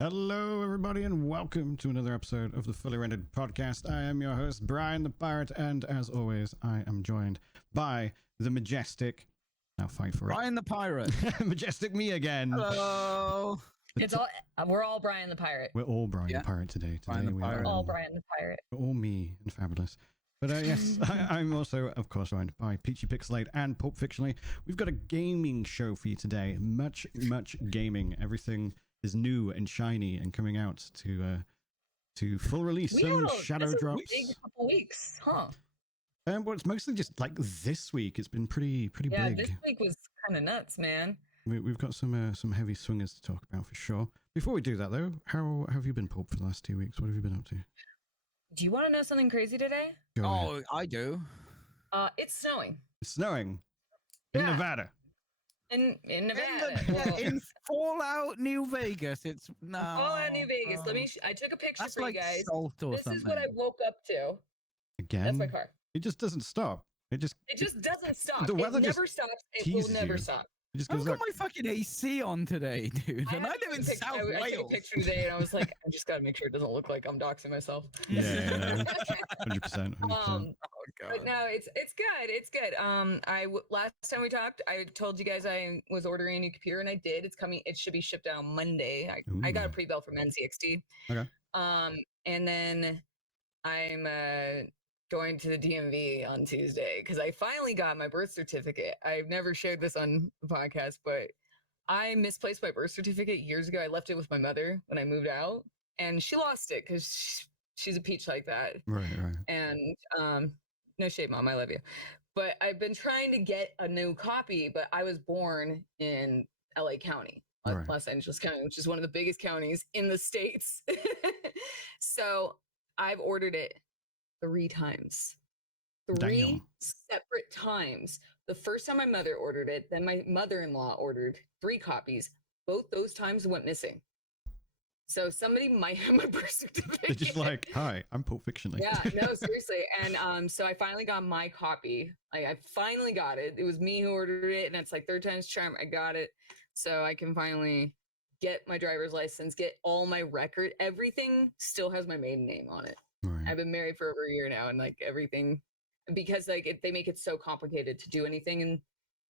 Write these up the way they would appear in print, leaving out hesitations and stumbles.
Hello, everybody, and welcome to another episode of the Fully Rendered Podcast. I am your host, Bryan the Pirate, and as always, I am joined by the majestic. Now fight for Bryan the Pirate. Majestic me again. Hello. It's all we're all Bryan the Pirate. We're all Bryan the Pirate today. Bryan the we Pirate. are All Bryan the Pirate. We're all me and fabulous. But yes, I'm also, of course, joined by Peachy Pixelate and Pulp Fictionally. We've got a gaming show for you today. Much gaming. Everything is new and shiny and coming out to full release. Some shadow drops. Big couple weeks, huh? Well, it's mostly just like this week. It's been pretty big. This week was kind of nuts, man. We've got some heavy swingers to talk about for sure. Before we do that, though, how have you been, Pulp, for the last 2 weeks? What have you been up to? Do you want to know something crazy today? Go ahead. I do. It's snowing. It's snowing in Nevada. In Nevada. In Fallout New Vegas, it's no. Fallout New Vegas. I took a picture That's for like you guys. Salt or This something. is what I woke up to. Again? That's my car. It just doesn't stop. It just doesn't stop. The weather it just never stops. It will teases never you. stop. It just I've goes got like, my fucking AC on today, dude, and I live in South I took a Wales. picture today, and I was like, I just gotta make sure it doesn't look like I'm doxing myself. yeah, 100%. Oh But god. no, it's good. It's good. Last time we talked, I told you guys I was ordering a new computer, and I did. It's coming. It should be shipped out on Monday. I got a Ooh. pre-build from NCXT. Okay. And then I'm going to the DMV on Tuesday because I finally got my birth certificate. I've never shared this on the podcast, but I misplaced my birth certificate years ago. I left it with my mother when I moved out, and she lost it because she's a peach like that. Right. And no shade, Mom, I love you. But I've been trying to get a new copy, but I was born in LA County, Right. Los Angeles County, which is one of the biggest counties in the States. So I've ordered it 3 times. Three Damn. separate times. The first time my mother ordered it, then my mother-in-law ordered 3 copies. Both those times went missing. So somebody might have my birth certificate. They're just like, hi, I'm Pulp Fictionally. Yeah, no, seriously. And so I finally got my copy. I finally got it. It was me who ordered it, and it's like 3rd time's charm. I got it. So I can finally get my driver's license, get all my record. Everything still has my maiden name on it. Right. I've been married for over a year now, and like everything, because like they make it so complicated to do anything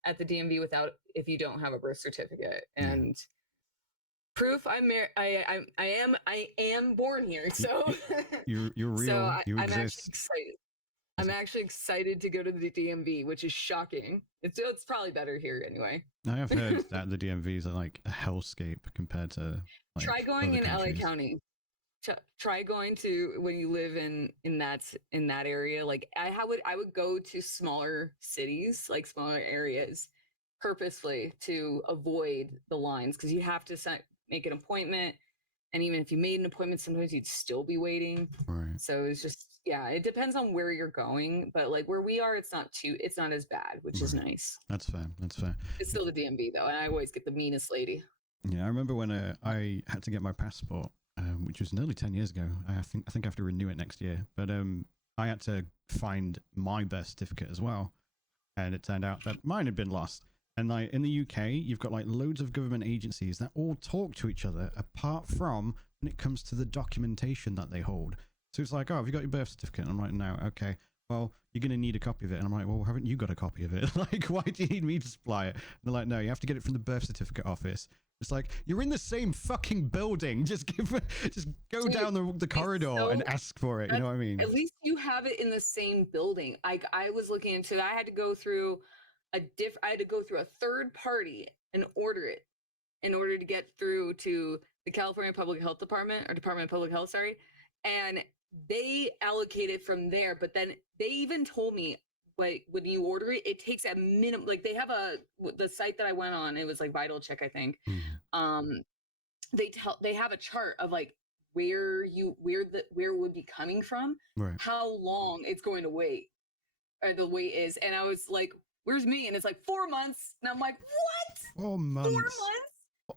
at the DMV without, if you don't have a birth certificate. And proof I'm married. I am born here. So You're real. So you I'm actually exist. excited. I'm actually excited to go to the DMV, which is shocking. It's probably better here anyway. I have heard that the DMVs are like a hellscape compared to. Like, Try going other in countries. LA County. Try going to when you live in that area. Like I would go to smaller cities, like smaller areas, purposefully to avoid the lines, because you have to make an appointment, and even if you made an appointment, sometimes you'd still be waiting. Right. So it's just, yeah, it depends on where you're going, but like where we are, it's not as bad, which is nice. That's fair. It's still the DMV though, and I always get the meanest lady. Yeah, I remember when I had to get my passport, which was nearly 10 years ago. I think I have to renew it next year. But I had to find my birth certificate as well, and it turned out that mine had been lost. And like in the UK, you've got like loads of government agencies that all talk to each other, apart from when it comes to the documentation that they hold. So it's like, oh, have you got your birth certificate? And I'm like, no. Okay, well, you're going to need a copy of it. And I'm like, well, haven't you got a copy of it? Like, why do you need me to supply it? And they're like, no, you have to get it from the birth certificate office. It's like, you're in the same fucking building. Just go down the corridor and ask for it. You know what I mean? At least you have it in the same building. I was looking into it. I had to go through a 3rd party and order it in order to get through to the California Public Health Department, or Department of Public Health, sorry. And they allocate it from there. But then they even told me, like, when you order it, it takes a minimum, like they have the site that I went on, it was like Vital Check, I think. They have a chart of like where would be coming from, Right. how long it's going to wait, or the wait is. And I was like, where's me? And it's like 4 months. And I'm like, what? 4 months. 4 months?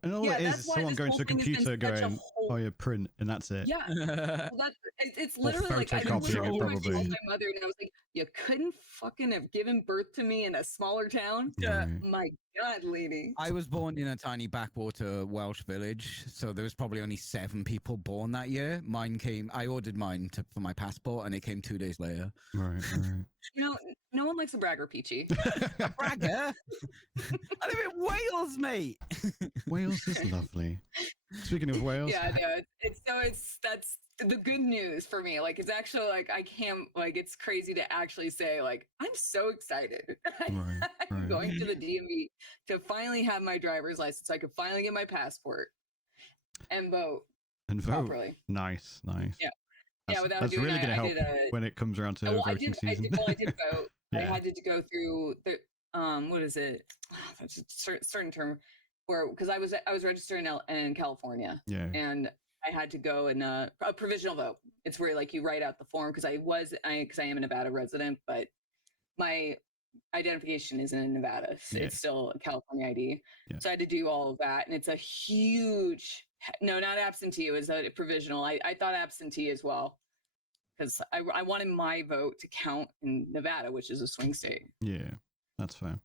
And all Yeah, it is that's why someone this going whole to a thing has been computer such a going, Well, Oh, yeah, print, and that's it. yeah. Well, it's Or literally like I photocopying it, literally probably. called my mother and I was like, "You couldn't fucking have given birth to me in a smaller town." Right. My God, lady. I was born in a tiny backwater Welsh village, so there was probably only 7 people born that year. I ordered mine for my passport, and it came 2 days later. Right. You know, no one likes a bragger, Peachy. Bragger? I live in Wales, mate. Wales is lovely. Speaking of Wales, Yeah, no, that's the good news for me. Like, it's actually like I can't like it's crazy to actually say like I'm so excited. Right, I'm right. going to the DMV to finally have my driver's license. So I could finally get my passport and vote and vote. properly. Nice. Yeah. That's, Without that's doing, really going to help did when it comes around to well, voting season. I did vote. I Yeah. had to go through the what is it? That's a certain term where because I was registered in California. Yeah. And I had to go in a provisional vote. It's where like you write out the form because I am a Nevada resident, but my identification isn't in Nevada. So it's still a California ID. Yeah. So I had to do all of that, and it's a huge no, not absentee. It was a provisional. I thought absentee as well because I wanted my vote to count in Nevada, which is a swing state. Yeah, that's fair.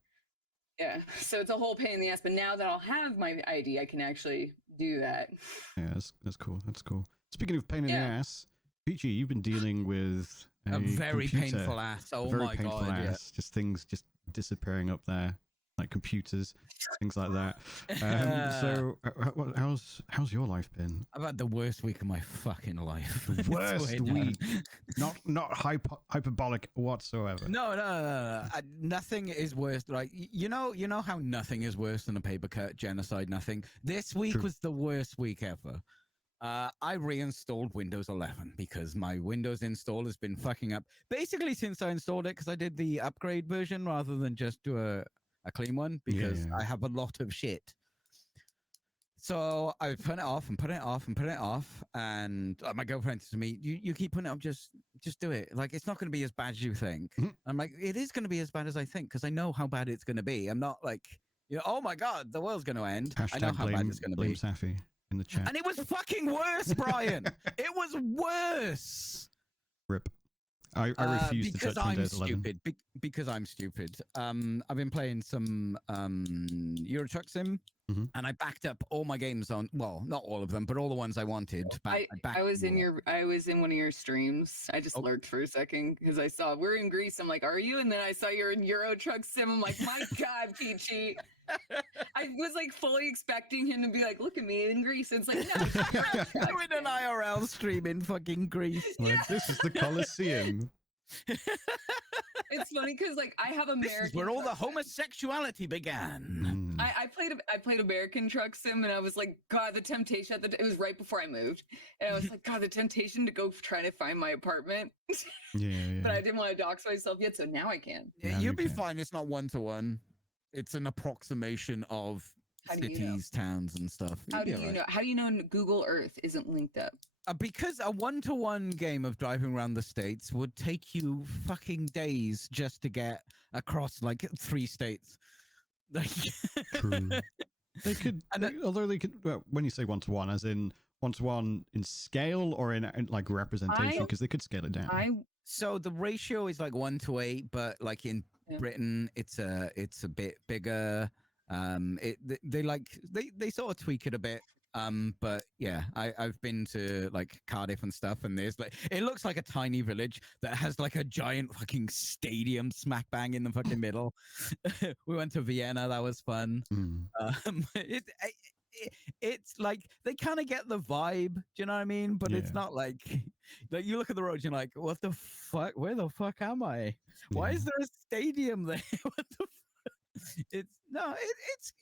Yeah, so it's a whole pain in the ass. But now that I'll have my ID, I can actually do that. Yeah, that's cool. That's cool. Speaking of pain in the ass, Peachy, you've been dealing with a very computer, painful ass. Oh very my painful god! ass. Yeah. Just things just disappearing up there, like computers, things like that. So, how's your life been? I've had the worst week of my fucking life. The worst week. Not hyperbolic whatsoever. No. Nothing is worse. Like you know how nothing is worse than a paper cut genocide. Nothing. This week was the worst week ever. I reinstalled Windows 11 because my Windows install has been fucking up basically since I installed it because I did the upgrade version rather than just do a clean one because I have a lot of shit. So I put it off and put it off and put it off, and my girlfriend said to me, "You keep putting it off, just do it. Like it's not going to be as bad as you think." I'm like, "It is going to be as bad as I think because I know how bad it's going to be. I'm not like, oh my god, the world's going to end. I know how bad it's going to be." Safi in the chat, and it was fucking worse, Brian. It was worse. Rip. I refuse to touch Windows 11. Because I'm stupid. I've been playing some Euro Truck Sim, and I backed up all my games on. Well, not all of them, but all the ones I wanted. I was in one of your streams. I just lurked for a second because I saw we're in Greece. I'm like, are you? And then I saw you're in Euro Truck Sim. I'm like, my god, Peachy. I was like fully expecting him to be like, look at me in Greece. And it's like, no. I'm in an IRL stream in fucking Greece. Like, this is the Colosseum. It's funny because like I have American. This is where all the homosexuality began. I played American Truck Sim, and I was like, God, the temptation. It was right before I moved, and I was like, God, the temptation to go try to find my apartment. But I didn't want to dox myself yet, so now I can. You'll be fine. It's not 1-to-1. It's an approximation of cities, towns, and stuff. How do you know? How do you know Google Earth isn't linked up? Because a 1-to-1 game of driving around the states would take you fucking days just to get across like 3 states. Like, true. They could, although they could. Well, when you say 1-to-1, as in 1-to-1 in scale or in like representation, because they could scale it down. So the ratio is like 1-to-8, but like in Britain, it's a bit bigger. They sort of tweak it a bit. But yeah, I've been to like Cardiff and stuff, and there's like it looks like a tiny village that has like a giant fucking stadium smack bang in the fucking middle. We went to Vienna, that was fun. It's like they kind of get the vibe, do you know what I mean? But it's not like you look at the roads, you're like, what the fuck? Where the fuck am I? Why is there a stadium there? What the it's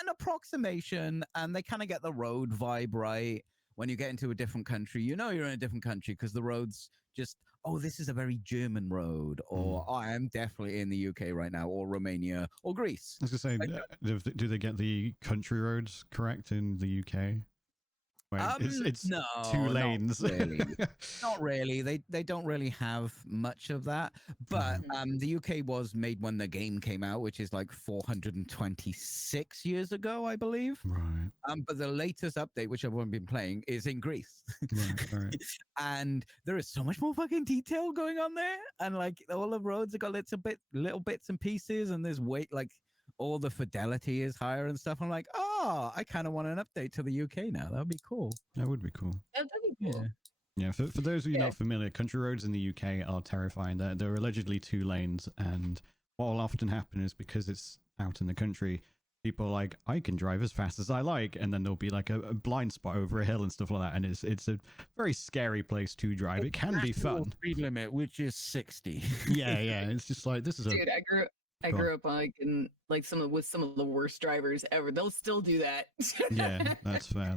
an approximation, and they kind of get the road vibe right. When you get into a different country, you know you're in a different country because the roads just, this is a very German road, or I am definitely in the UK right now, or Romania, or Greece. I was gonna say, do they get the country roads correct in the UK? Where it's No, two lanes. Not really. Not really. They don't really have much of that. But the UK was made when the game came out, which is like 426 years ago, I believe. Right. But the latest update, which I've only been playing, is in Greece. Right. And there is so much more fucking detail going on there. And like all the roads have got little bits and pieces, and there's like all the fidelity is higher and stuff. I'm like, oh, I kind of want an update to the UK now. That would be cool. That would be cool. That'd be cool. Yeah, for those of you not familiar, country roads in the UK are terrifying. They're allegedly 2 lanes, and what will often happen is because it's out in the country, people are like, I can drive as fast as I like, and then there'll be like a blind spot over a hill and stuff like that, and it's a very scary place to drive. It can be fun. Speed limit, which is 60. Yeah, it's just like this is a. Dude, I grew up like in like some of the worst drivers ever. They'll still do that. Yeah, that's fair.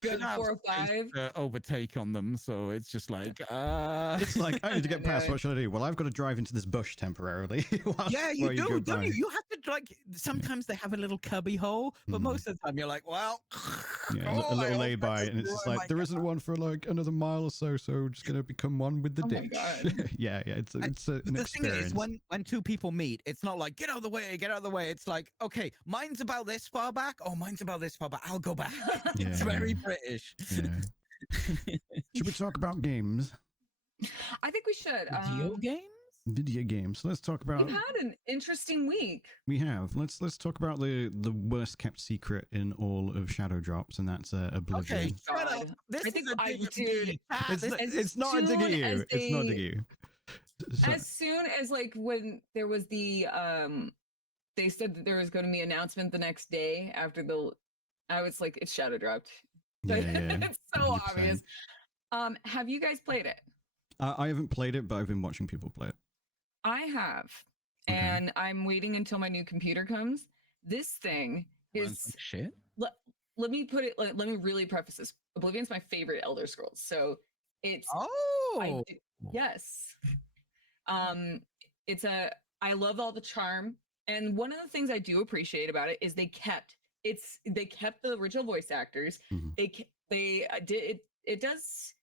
Good 405. Overtake on them, so it's just like it's like I need to get past. What should I do? Well, I've got to drive into this bush temporarily. Yeah, you do, don't you? You have to like. Sometimes they have a little cubby hole, but most of the time you're like, well, a little lay by, and it's just like there isn't one for like another mile or so. So we're just gonna become one with the ditch. yeah, it's an the experience. Thing is, when 2 people meet, it's not like get out of the way. It's like, okay, mine's about this far back. Oh, mine's about this far back. I'll go back. It's very British. Yeah. Should we talk about games? I think we should. Video games. Let's talk about. We've had an interesting week. We have. Let's talk about the worst kept secret in all of Shadow Drops, and that's Oblivion. Okay, shut up. It's not a dig at you. It's not a dig at you. As soon as like when there was the they said that there was going to be an announcement the next day after I was like, it's Shadow Dropped. Yeah. It's so 100%. obvious. Have you guys played it? I haven't played it, but I've been watching people play it. I have, and I'm waiting until my new computer comes. This thing is shit. Let me put it. Let me really preface this. Oblivion's my favorite Elder Scrolls, so it's yes. I love all the charm, and one of the things I do appreciate about it is they kept the original voice actors. They did it does.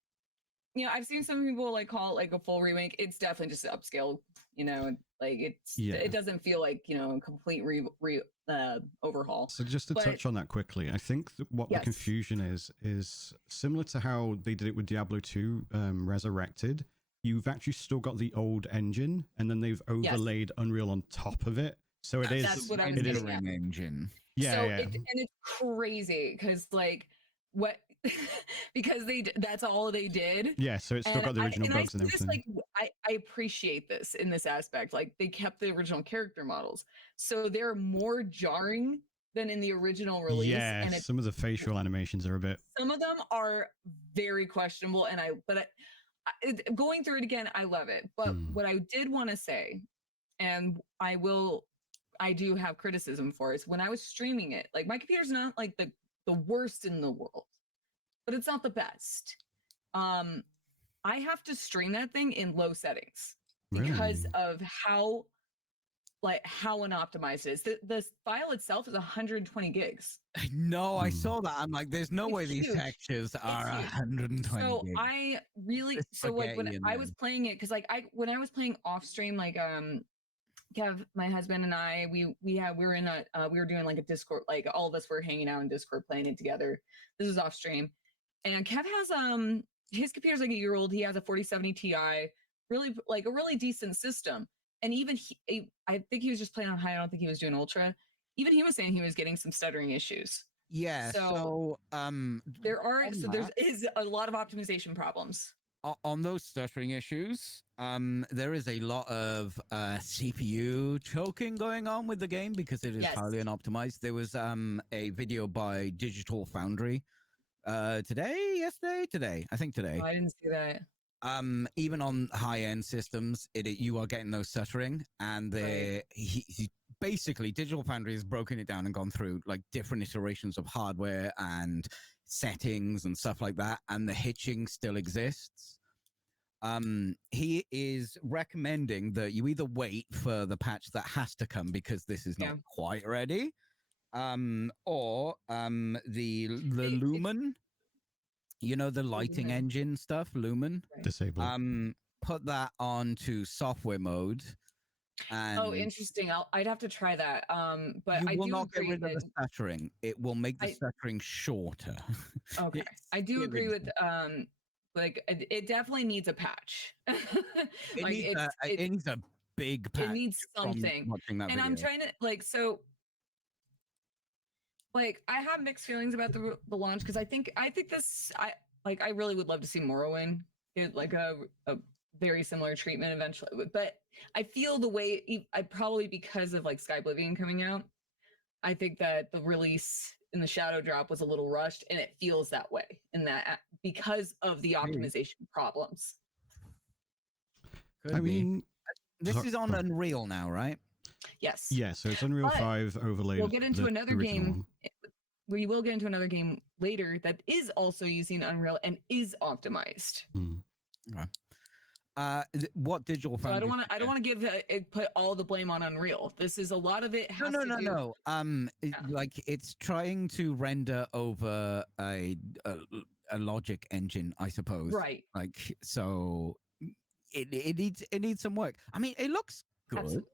You know, I've seen some people like call it like a full remake. It's definitely just an upscale, you know, like it doesn't feel like, you know, a complete overhaul. So just to touch on that quickly, I think what the confusion is similar to how they did it with Diablo 2 Resurrected. You've actually still got the old engine, and then they've overlaid Unreal on top of it. So that's what I'm saying. Engine. Yeah, and it's crazy because like what because that's all they did. Yeah, so it's still got the original bugs and everything. Like I appreciate this in this aspect. Like they kept the original character models, so they're more jarring than in the original release. Yeah, and some of the facial animations are a bit. Some of them are very questionable, and going through it again, I love it. But what I did want to say, and I do have criticism for, is when I was streaming it, like my computer's not like the worst in the world, but it's not the best. I have to stream that thing in low settings because of how unoptimized it is. The file itself is 120 gigs. No, I saw that. I'm like, there's no way these textures are 120 so gigs. I really like when I was playing it, because like when I was playing off stream, like Kev, my husband, and I, we were doing like a Discord, like all of us were hanging out in Discord playing it together. This is off stream, and Kev has his computer's like a year old. He has a 4070 Ti, really like a really decent system. And even I think he was just playing on high. I don't think he was doing ultra. Even he was saying he was getting some stuttering issues. Yeah. So there is a lot of optimization problems. On those stuttering issues, there is a lot of CPU choking going on with the game because it is highly unoptimized. There was a video by Digital Foundry today. I think today. Oh, I didn't see that. Even on high-end systems, you are getting those stuttering, and he basically Digital Foundry has broken it down and gone through like different iterations of hardware and settings and stuff like that, and the hitching still exists. He is recommending that you either wait for the patch that has to come because this is not quite ready, or the Lumen. you know, the lighting Okay. engine stuff, Lumen. Disable. Put that onto software mode, and Oh, interesting. I'd have to try that. But you I will do not get agree rid of the that stuttering. It will make the I stuttering shorter. okay. It's I do agree with giving- like it definitely needs a patch. It Like needs it needs a big it patch needs from something. watching that And video. I'm trying to like so like I have mixed feelings about the launch because I think this I really would love to see Morrowind get like a very similar treatment eventually, but I feel the way I probably because of like Sky Oblivion coming out, I think that the release in the Shadow Drop was a little rushed, and it feels that way in that because of the optimization problems. Could be. mean, This sorry, is on go on. Unreal now, right? Yes. Yeah, so it's Unreal But 5 overlaid. We'll get into the another original game. one. We will get into another game later that is also using Unreal and is optimized. What Digital So I Foundry? don't want to give put all the blame on Unreal. This is a lot of it has No. Yeah. Like it's trying to render over a logic engine, I suppose. Right. Like so, it needs some work. I mean, it looks good. Absolutely.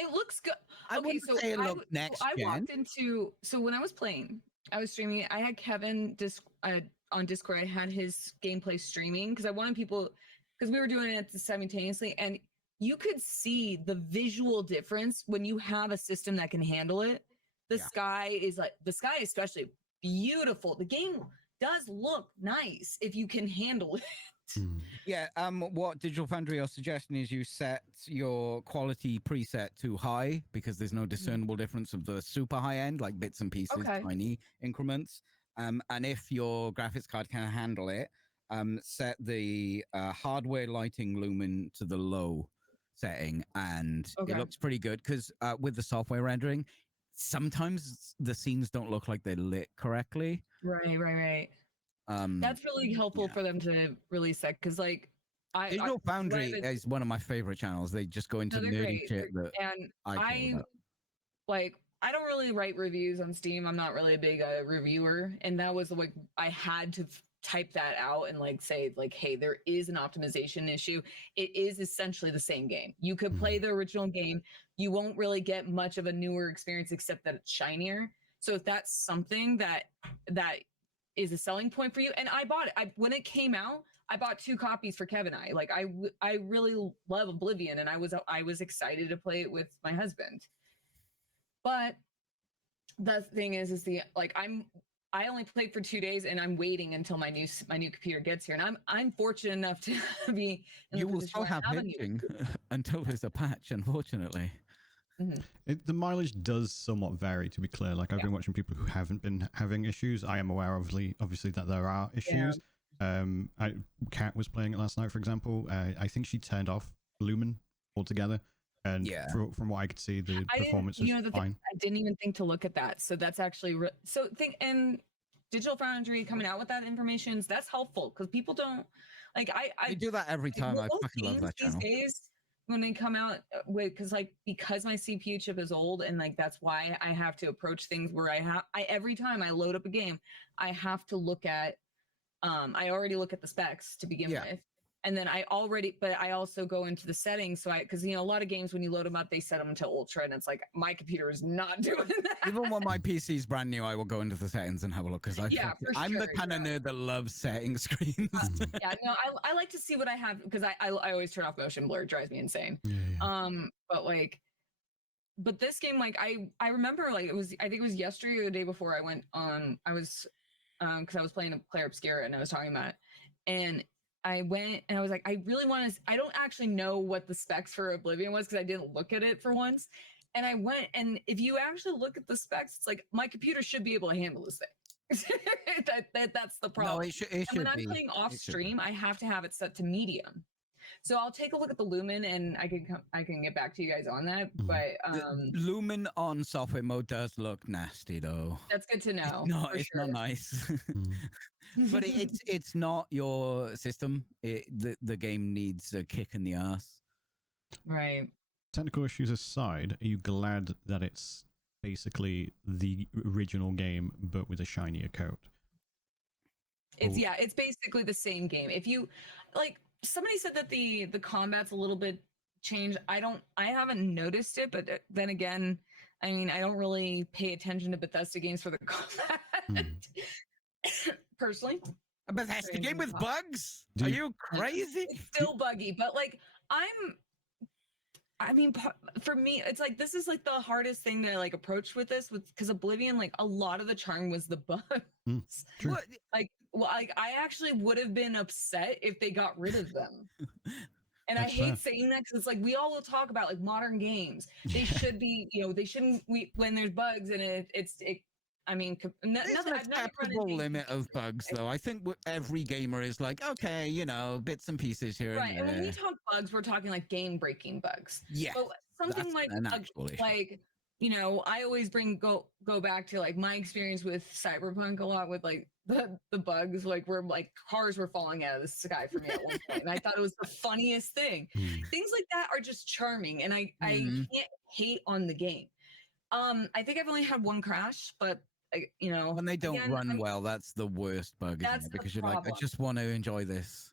It looks good. I wouldn't say it looked next I gen. walked into when I was playing, I was streaming. I had Kevin on Discord. I had his gameplay streaming because I wanted people because we were doing it simultaneously, and you could see the visual difference when you have a system that can handle it. The sky is especially beautiful. The game does look nice if you can handle it. Yeah. What Digital Foundry are suggesting is you set your quality preset to high because there's no discernible difference of the super high end, like bits and pieces, tiny increments. And if your graphics card can handle it, set the hardware lighting lumen to the low setting, and it looks pretty good because with the software rendering, sometimes the scenes don't look like they're lit correctly. Right. That's really helpful for them to release that because like Digital Foundry is one of my favorite channels. They just go into nerdy shit that and I I don't really write reviews on Steam. I'm not really a big reviewer, and that was like I had to type that out and like say like, hey, there is an optimization issue. It is essentially the same game. You could play the original game. You won't really get much of a newer experience except that it's shinier. So if that's something that is a selling point for you, and I bought it. When it came out, I bought 2 copies for Kevin and I. Like I really love Oblivion, and I was excited to play it with my husband. But the thing is the like I only played for 2 days, and I'm waiting until my new computer gets here, and I'm fortunate enough to be. You will still have hitching until there's a patch, unfortunately. The mileage does somewhat vary, to be clear. Like I've been watching people who haven't been having issues. I am aware, obviously, that there are issues. Kat was playing it last night, for example. I think she turned off Lumen altogether. And from what I could see, the performance was fine. I didn't even think to look at that. So that's actually and Digital Foundry coming out with that information, that's helpful because people don't like I do that every time. I fucking love that channel. These days when they come out with because my CPU chip is old, and like that's why I have to approach things where I every time I load up a game, I have to look at I already look at the specs to begin with. And then I also go into the settings. So because a lot of games when you load them up, they set them to ultra, and it's like my computer is not doing that. Even when my PC is brand new, I will go into the settings and have a look because I'm the kind of nerd that loves setting screens. I like to see what I have because I always turn off motion blur. It drives me insane. But this game, like I remember I think it was yesterday or the day before I went on. I was because I was playing Claire Obscura and I was talking about it, and I went and I was like, I really want to. I don't actually know what the specs for Oblivion was because I didn't look at it for once. And I went, and if you actually look at the specs, it's like my computer should be able to handle this thing. That's the problem. No, it should when I'm playing off stream, I have to have it set to medium. So I'll take a look at the Lumen, and I can get back to you guys on that. But Lumen on software mode does look nasty, though. That's good to know. No, it's not nice. But it's not your system. The game needs a kick in the ass. Right. Technical issues aside, are you glad that it's basically the original game but with a shinier coat? It's basically the same game. If you like, somebody said that the combat's a little bit changed. I haven't noticed it, but then again, I mean, I don't really pay attention to Bethesda games for the combat. Personally, A Bethesda game with bugs? Are you crazy? It's still buggy, but like I mean, for me, it's like this is like the hardest thing to like approach with this, because Oblivion, like a lot of the charm was the bugs. Like, well, I actually would have been upset if they got rid of them. And I hate saying that, because it's like we all will talk about like modern games. They should be, they shouldn't. When there's bugs and it's. I mean, there's an acceptable limit of bugs, though. I think every gamer is like, okay, bits and pieces here. Right, and when we talk bugs, we're talking like game-breaking bugs. Yeah, but something like I always go back to like my experience with Cyberpunk a lot, with like the bugs, like where like cars were falling out of the sky for me at one point, and I thought it was the funniest thing. Things like that are just charming, and I can't hate on the game. I think I've only had one crash, but when they don't run well, that's the worst bug, isn't it? Because you're like, I just want to enjoy this.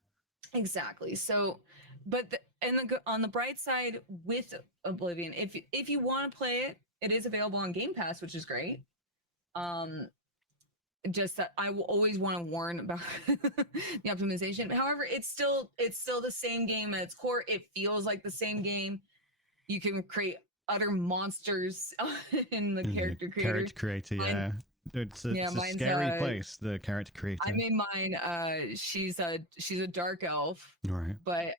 Exactly. So, but on the bright side with Oblivion, if you want to play it, it is available on Game Pass, which is great. Just that I will always want to warn about the optimization. However, it's still the same game at its core. It feels like the same game. You can create other monsters in the character creator. Character creator, yeah. It's a scary place, the character creator. I made mine. She's a dark elf, right? But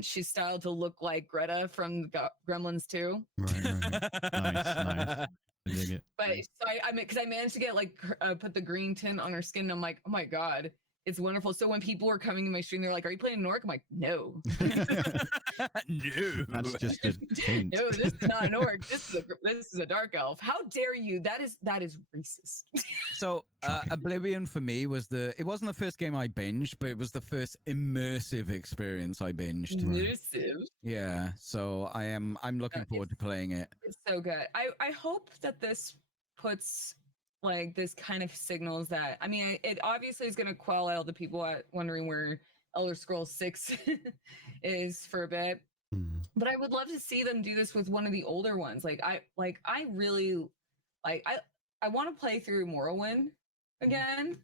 she's styled to look like Greta from Gremlins 2. Right. Nice. I dig it. But so because I managed to get like put the green tint on her skin, and I'm like, oh my god, it's wonderful. So when people were coming to my stream, they're like, "Are you playing an orc?" I'm like, "No, no, that's just a hint. No, this is not an orc. This is a dark elf. How dare you? That is racist." So Oblivion for me was it wasn't the first game I binged, but it was the first immersive experience I binged. Immersive. Yeah. So I'm looking forward to playing it. It's so good. I hope that this puts like this kind of signals that, I mean, it obviously is going to quell all the people wondering where Elder Scrolls 6 is for a bit. But I would love to see them do this with one of the older ones. I really I want to play through Morrowind again,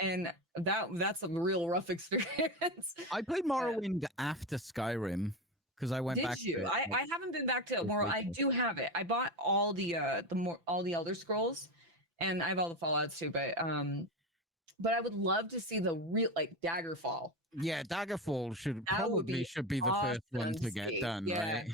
and that's a real rough experience. I played Morrowind after Skyrim because I went back. Did you? I haven't been back to Morrowind. I do have it. I bought all the Elder Scrolls. And I have all the Fallouts too, but I would love to see the real Daggerfall. Yeah, Daggerfall should be the awesome first one to get done, right?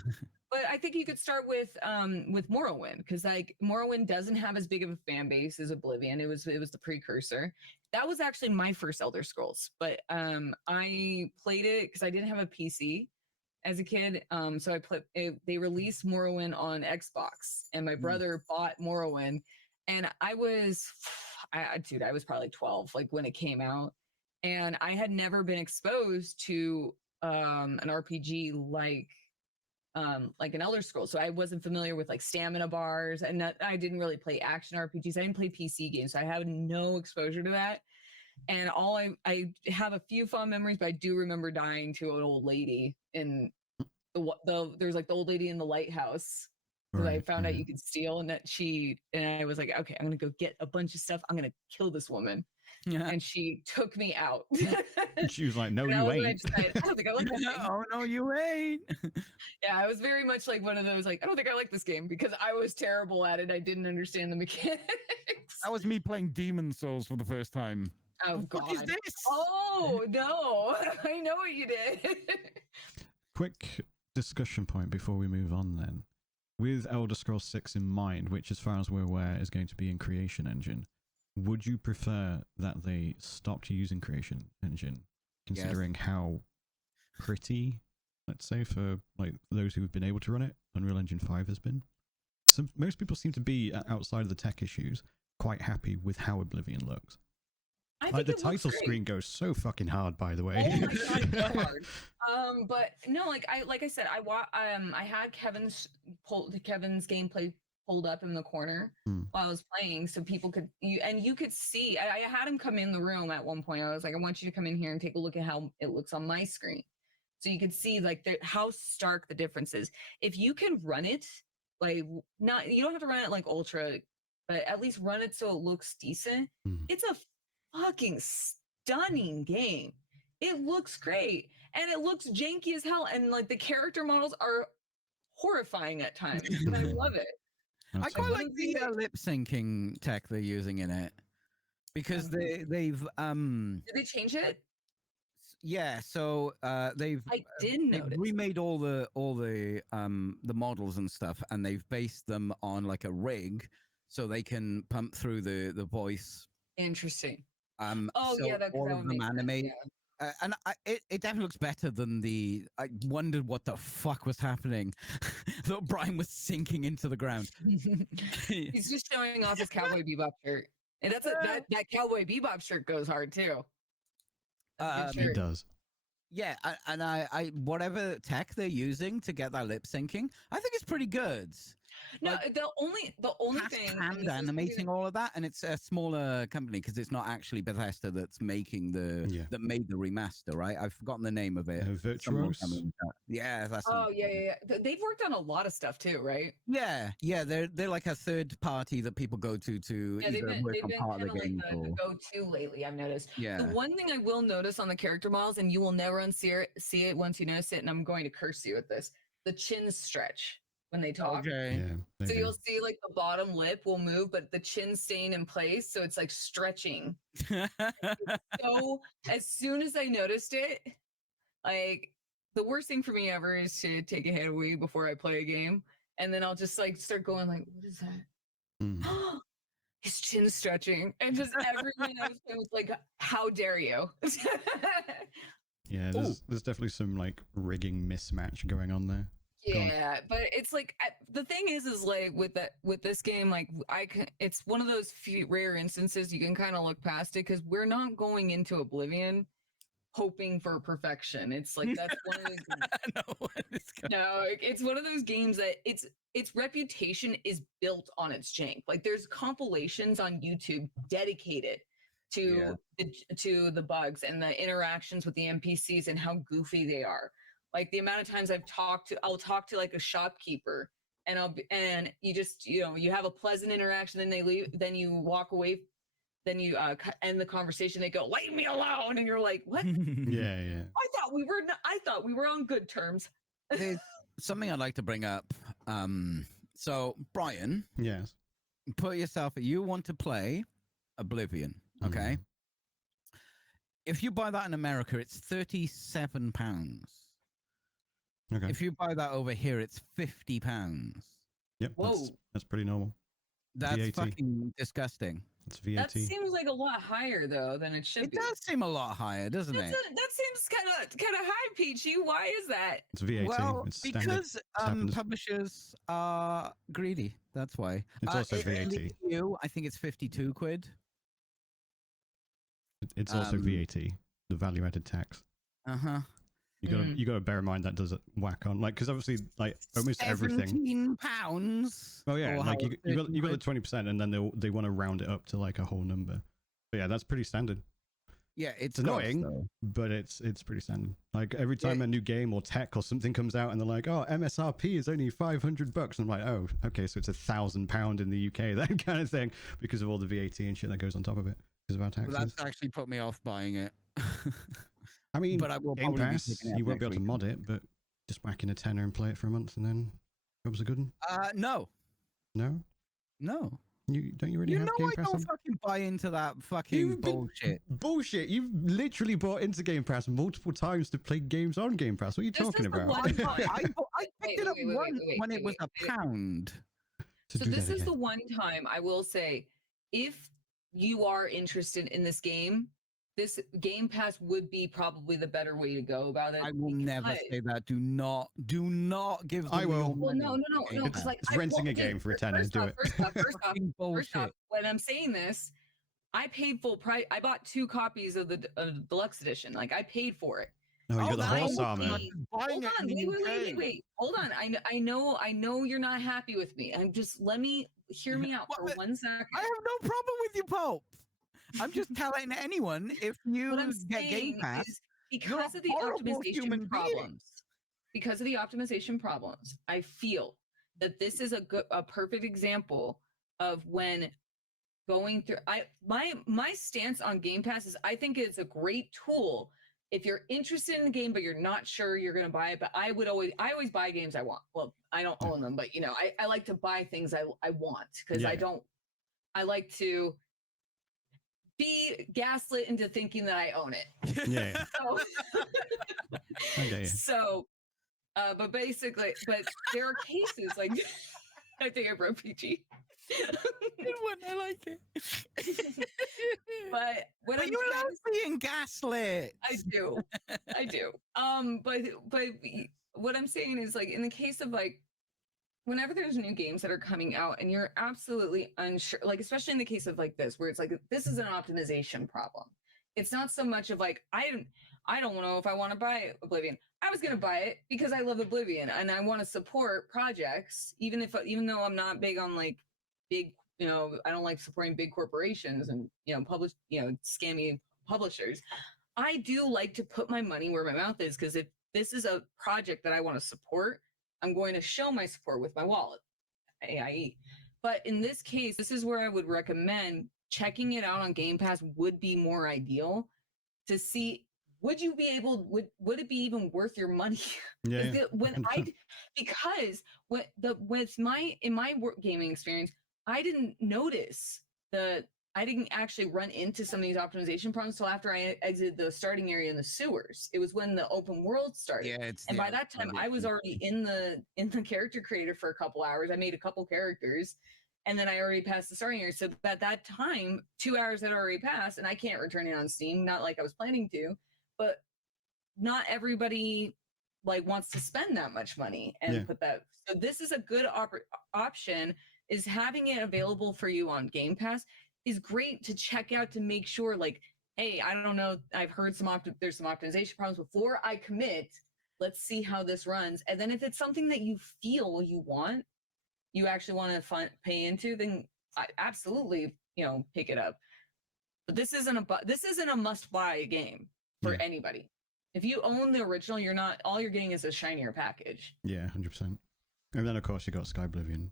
But I think you could start with Morrowind, because like Morrowind doesn't have as big of a fan base as Oblivion. It was the precursor. That was actually my first Elder Scrolls, but I played it because I didn't have a PC as a kid. So I played. They released Morrowind on Xbox, and my brother bought Morrowind. And I was probably 12, like when it came out, and I had never been exposed to an RPG like an Elder Scrolls, so I wasn't familiar with like stamina bars, and I didn't really play action RPGs. I didn't play PC games, so I had no exposure to that. And I have a few fond memories, but I do remember dying to an old lady in there's like the old lady in the lighthouse. I found out you could steal, and I was like, okay, I'm gonna go get a bunch of stuff. I'm gonna kill this woman. Yeah. And she took me out. She was like, no, you ain't. I don't think I like this game. Oh, no, you ain't. Yeah, I was very much like one of those, like, I don't think I like this game, because I was terrible at it. I didn't understand the mechanics. That was me playing Demon Souls for the first time. Oh, God. What is this? Oh, no. I know what you did. Quick discussion point before we move on then. With Elder Scrolls 6 in mind, which as far as we're aware is going to be in Creation Engine, would you prefer that they stopped using Creation Engine, considering how pretty, let's say, for like those who've been able to run it, Unreal Engine 5 has been? So most people seem to be, outside of the tech issues, quite happy with how Oblivion looks. Like the title screen goes so fucking hard, by the way. Oh my God, so hard. But no, like I said, I had Kevin's gameplay pulled up in the corner while I was playing, so people could you could see. I had him come in the room at one point. I was like, I want you to come in here and take a look at how it looks on my screen, so you could see like how stark the difference is. If you can run it like not, you don't have to run it like ultra, but at least run it so it looks decent. It's a fucking stunning game. It looks great and it looks janky as hell, and like the character models are horrifying at times, but I love it. I quite like the lip syncing tech they're using in it, because they've Did they change it? Yeah, so they've remade all the models and stuff, and they've based them on like a rig, so they can pump through the voice. Interesting. So that all of them animate. Yeah. And it definitely looks better than the. I wondered what the fuck was happening. Thought Bryan was sinking into the ground. He's just showing off his Cowboy Bebop shirt, and that Cowboy Bebop shirt goes hard too. It does. Yeah, and I whatever tech they're using to get that lip syncing, I think it's pretty good. No, like, the only thing hand animating all of that, and it's a smaller company because it's not actually Bethesda that's making that made the remaster, right? I've forgotten the name of it. Virtuos. Yeah, that's. Oh yeah. They've worked on a lot of stuff too, right? Yeah. They're like a third party that people go to either work on part of the game. The go-to lately, I've noticed. Yeah. The one thing I will notice on the character models, and you will never see it once you notice it, and I'm going to curse you with this: the chin stretch. When they talk. Okay. Yeah, so you'll see like the bottom lip will move, but the chin's staying in place. So it's like stretching. So as soon as I noticed it, like the worst thing for me ever is to take a hit away before I play a game. And then I'll just like start going like, what is that? His chin's stretching. And just everyone else was like, how dare you? Yeah, there's definitely some like rigging mismatch going on there. Yeah, but it's like the thing is like with this game, like it's one of those few rare instances you can kind of look past it, because we're not going into Oblivion hoping for perfection. It's like that's one of those no, it's one of those games that its reputation is built on its jank. Like there's compilations on YouTube dedicated to the bugs and the interactions with the NPCs and how goofy they are. Like the amount of times I'll talk to like a shopkeeper, and you just, you have a pleasant interaction, then they leave, then you walk away, then you end the conversation. They go, "Leave me alone," and you're like, "What?" Yeah. I thought we were on good terms. There's something I'd like to bring up. So Bryan, yes, put yourself. You want to play Oblivion, okay? If you buy that in America, it's £37. Okay. If you buy that over here, it's £50. Yep. That's pretty normal. That's VAT. fucking disgusting. It's VAT. That seems like a lot higher though than it should be. It does seem a lot higher, doesn't it? That seems kind of high, Peachy. Why is that? It's VAT. Well, it's because publishers are greedy. That's why. It's also VAT. In the EU, I think it's 52 quid. It's also VAT, the value-added tax. You got to bear in mind that does whack on, like, because obviously like almost everything. £17. Oh yeah, like you got the 20%, and then they want to round it up to like a whole number. But yeah, that's pretty standard. Yeah, it's annoying, but it's pretty standard. Like every time a new game or tech or something comes out, and they're like, "Oh, MSRP is only $500." I'm like, "Oh, okay, so it's £1,000 in the UK," that kind of thing, because of all the VAT and shit that goes on top of it because of our taxes. Well, that's actually put me off buying it. I mean, but I will Game Pass, you won't be able to mod it, but just whack in a tenner and play it for a month, and then job's a good one. No. Don't you really have Game Pass? I don't fucking buy into that fucking bullshit. Bullshit! You've literally bought into Game Pass multiple times to play games on Game Pass. What are you talking about? I picked it up when it was £1. So this is the one time I will say, if you are interested in this game, this Game Pass would be probably the better way to go about it. I will never say that. Do not give them I will. Well, no. It's renting a game for a tenner. Do it. First off, when I'm saying this, I paid full price. I bought 2 copies of the deluxe edition. Like I paid for it. No, you got the I horse know armor. me. Hold on, wait. Hold on. I know you're not happy with me. I'm just hear me out for 1 second. I have no problem with you, Pulp. I'm just telling anyone if What I'm you get Game saying Pass, is because of the optimization problems. Because of the optimization problems, I feel that this is a perfect example of when going through. My stance on Game Pass is I think it's a great tool if you're interested in the game but you're not sure you're going to buy it. But I always buy games I want. Well, I don't own them, but I like to buy things I want because I like to be gaslit into thinking that I own it. Yeah. So, Okay. So, but basically, there are cases like I think I broke PG. I like it. But what you love being gaslit. I do. But what I'm saying is like in the case of like whenever there's new games that are coming out and you're absolutely unsure, like especially in the case of like this, where it's like this is an optimization problem. It's not so much of like I don't know if I want to buy Oblivion. I was gonna buy it because I love Oblivion and I want to support projects, even though I'm not big on like big, I don't like supporting big corporations and scammy publishers. I do like to put my money where my mouth is because if this is a project that I want to support, I'm going to show my support with my wallet, AIE. But in this case, this is where I would recommend checking it out on Game Pass would be more ideal to see would it be even worth your money? Yeah. Because in my work gaming experience, I didn't notice I didn't actually run into some of these optimization problems until after I exited the starting area in the sewers. It was when the open world started. Yeah, and by that time I was already in the character creator for a couple hours. I made a couple characters and then I already passed the starting area. So at that time, 2 hours had already passed and I can't return it on Steam, not like I was planning to, but not everybody like wants to spend that much money and put that. So this is a good option, is having it available for you on Game Pass is great to check out to make sure like, hey, I don't know, I've heard there's some optimization problems before I commit. Let's see how this runs. And then if it's something that you feel you actually want to pay into, then I absolutely, pick it up. But this isn't a must buy game for anybody. If you own the original, all you're getting is a shinier package. Yeah, 100%. And then of course you got Sky Oblivion.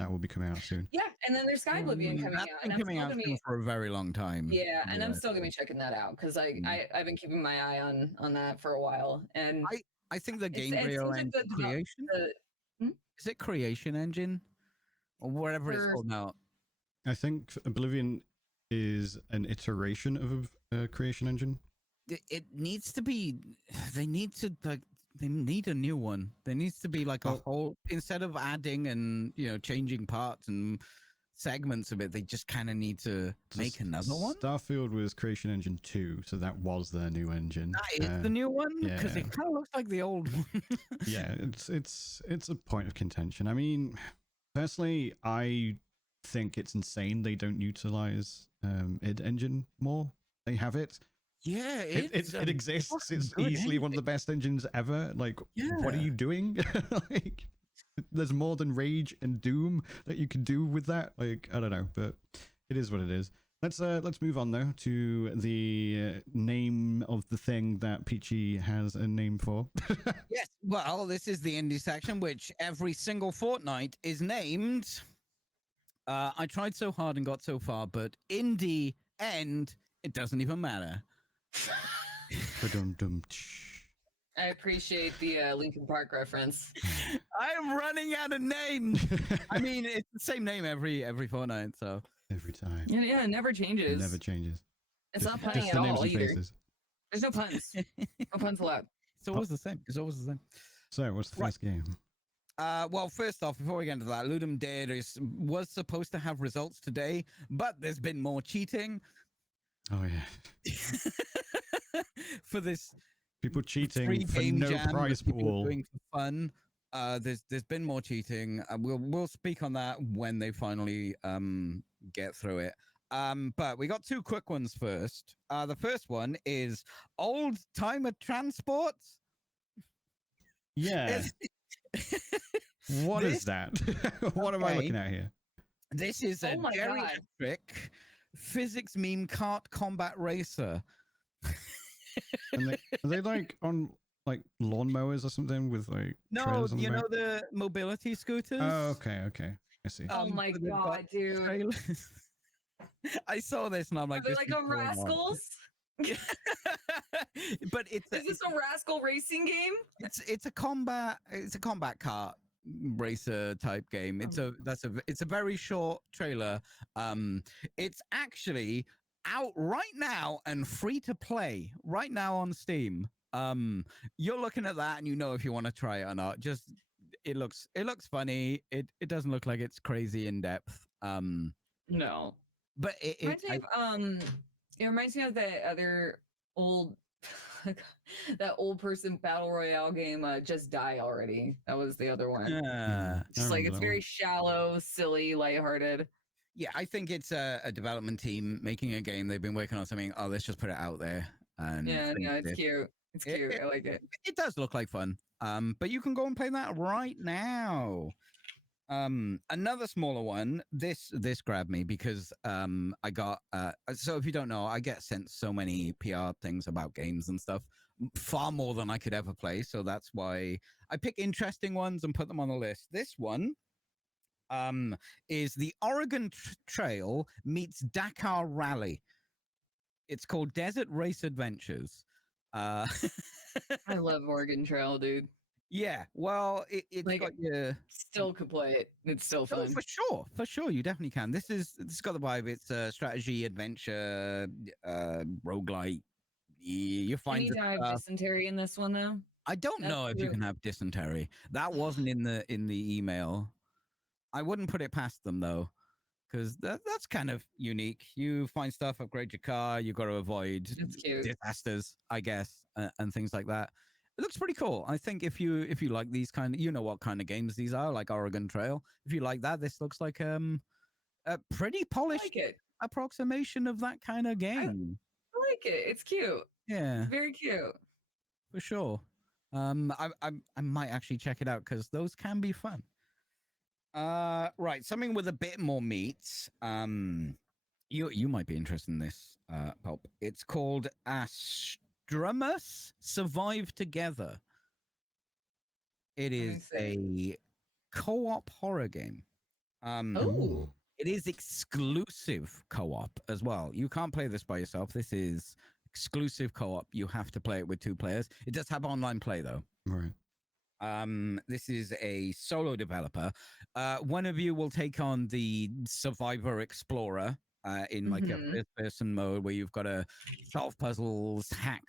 That will be coming out soon. Yeah, and then there's Sky Oblivion coming out. That's been coming out for a very long time. Yeah, and I'm still gonna be checking that out because I've been keeping my eye on that for a while. And I think the game creation is it Creation Engine or whatever it's called now. I think Oblivion is an iteration of a Creation Engine. It needs to be. They need a new one. There needs to be like a whole, instead of adding and changing parts and segments of it, they just kind of need to make another one. Starfield was Creation Engine 2, so that was their new engine. That is the new one because it kind of looks like the old one. Yeah, it's a point of contention. I mean, personally, I think it's insane they don't utilize id Engine more. They have it. Yeah, it exists. It's easily one of the best engines ever. Like, what are you doing? Like, there's more than Rage and Doom that you can do with that. Like, I don't know, but it is what it is. Let's move on though to the name of the thing that Peachy has a name for. Yes, well, this is the indie section, which every single fortnight is named. I tried so hard and got so far, but indie end, it doesn't even matter. I appreciate the Linkin Park reference. I'm running out of names. I mean, it's the same name every fortnight, so every time. Yeah, it never changes. It never changes. It's not punning at all either. There's no puns. No puns allowed. It's always the same. It's always the same. So, what's the first game? Well, first off, before we get into that, Ludum Dare was supposed to have results today, but there's been more cheating. Oh yeah. For this, people cheating for no prize pool. Doing for fun. There's been more cheating. We'll speak on that when they finally get through it. But we got two quick ones first. The first one is Old Timer Transport. Yeah. What is that? What am I looking at here? This is a geriatric physics meme kart combat racer. And are they like on like lawnmowers or something with like no, you know the mobility scooters? Oh, okay, I see. Oh my god, dude! I saw this and I'm like, they're like a rascals. But is this a rascal racing game? It's a combat kart racer type game. It's a very short trailer. It's actually out right now and free to play right now on Steam. You're looking at that and you know if you want to try it or not. Just it looks funny. It doesn't look like it's crazy in depth. No, but it reminds me of that other old that old person battle royale game, Just Die Already. That was the other one. Just like it's very shallow, silly, lighthearted. Yeah, I think it's a development team making a game. They've been working on something. Oh, let's just put it out there. And it's cute. It's cute. I like it. It does look like fun. But you can go and play that right now. Another smaller one. This grabbed me because I got so if you don't know, I get sent so many PR things about games and stuff, far more than I could ever play. So that's why I pick interesting ones and put them on the list. This one is the Oregon Trail meets Dakar Rally. It's called Desert Race Adventures. I love Oregon Trail, dude. Yeah, well, it's like, got your... Still could play it. It's still fun. For sure, you definitely can. This has got the vibe. It's a strategy, adventure, roguelite. You find... Can you have dysentery in this one, though? I don't know if you can have dysentery. That wasn't in the email. I wouldn't put it past them, though, because that's kind of unique. You find stuff, upgrade your car, you got to avoid disasters, I guess, and things like that. It looks pretty cool. I think if you like these kind of, you know what kind of games these are, like Oregon Trail. If you like that, this looks like a pretty polished approximation of that kind of game. I like it. It's cute. Yeah, it's very cute for sure. I might actually check it out because those can be fun. Right, something with a bit more meat. You might be interested in this, Pulp. It's called Astramus Survive Together. It is a co-op horror game. It is exclusive co-op as well. You can't play this by yourself. This is exclusive co-op. You have to play it with 2 players. It does have online play though. Right. This is a solo developer. One of you will take on the Survivor Explorer in like a first-person mode where you've got to solve puzzles, hack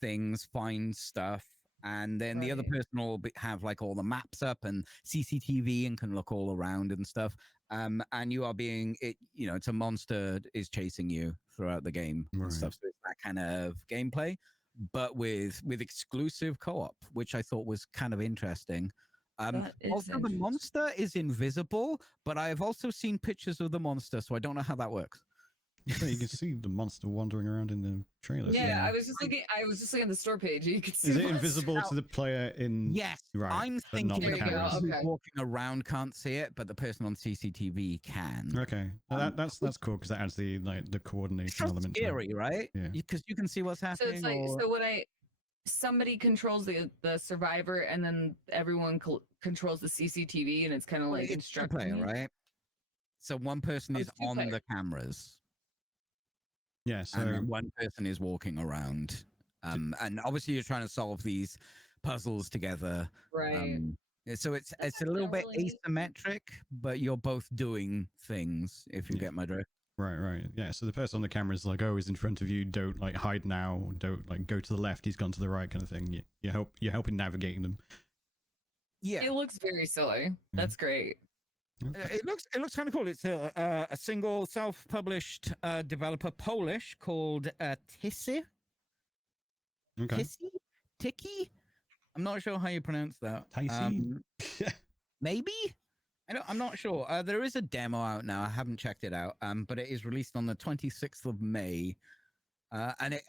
things, find stuff, and then the other person will have like all the maps up and CCTV and can look all around and stuff. And you are it's a monster is chasing you throughout the game and stuff. So it's that kind of gameplay, but with exclusive co-op, which I thought was kind of interesting. Also, the monster is invisible, but I have also seen pictures of the monster, so I don't know how that works. So you can see the monster wandering around in the trailers. Yeah, I was just looking at the store page. You can see. Is it invisible to the player in? Yes, right, I'm thinking the person who's walking around can't see it, but the person on CCTV can. Okay, that's cool because that adds the coordination element. Scary, right? Yeah, because you can see what's happening. So it's like somebody controls the survivor, and then everyone controls the CCTV, and it's kind of like instructing, right? So one person is on the cameras. Yeah, so and one person is walking around, and obviously you're trying to solve these puzzles together, right? So it's a little bit asymmetric, but you're both doing things. If you get my drift, right, yeah. So the person on the camera is like, "Oh, he's in front of you. Don't like hide now. Don't like go to the left. He's gone to the right," kind of thing. You're helping navigating them. Yeah, it looks very silly. That's great. It looks kind of cool. It's a single self-published developer, Polish, called Tissy. Okay. Tiki. I'm not sure how you pronounce that. Tissy. Maybe. I'm not sure. There is a demo out now. I haven't checked it out. But it is released on the 26th of May. And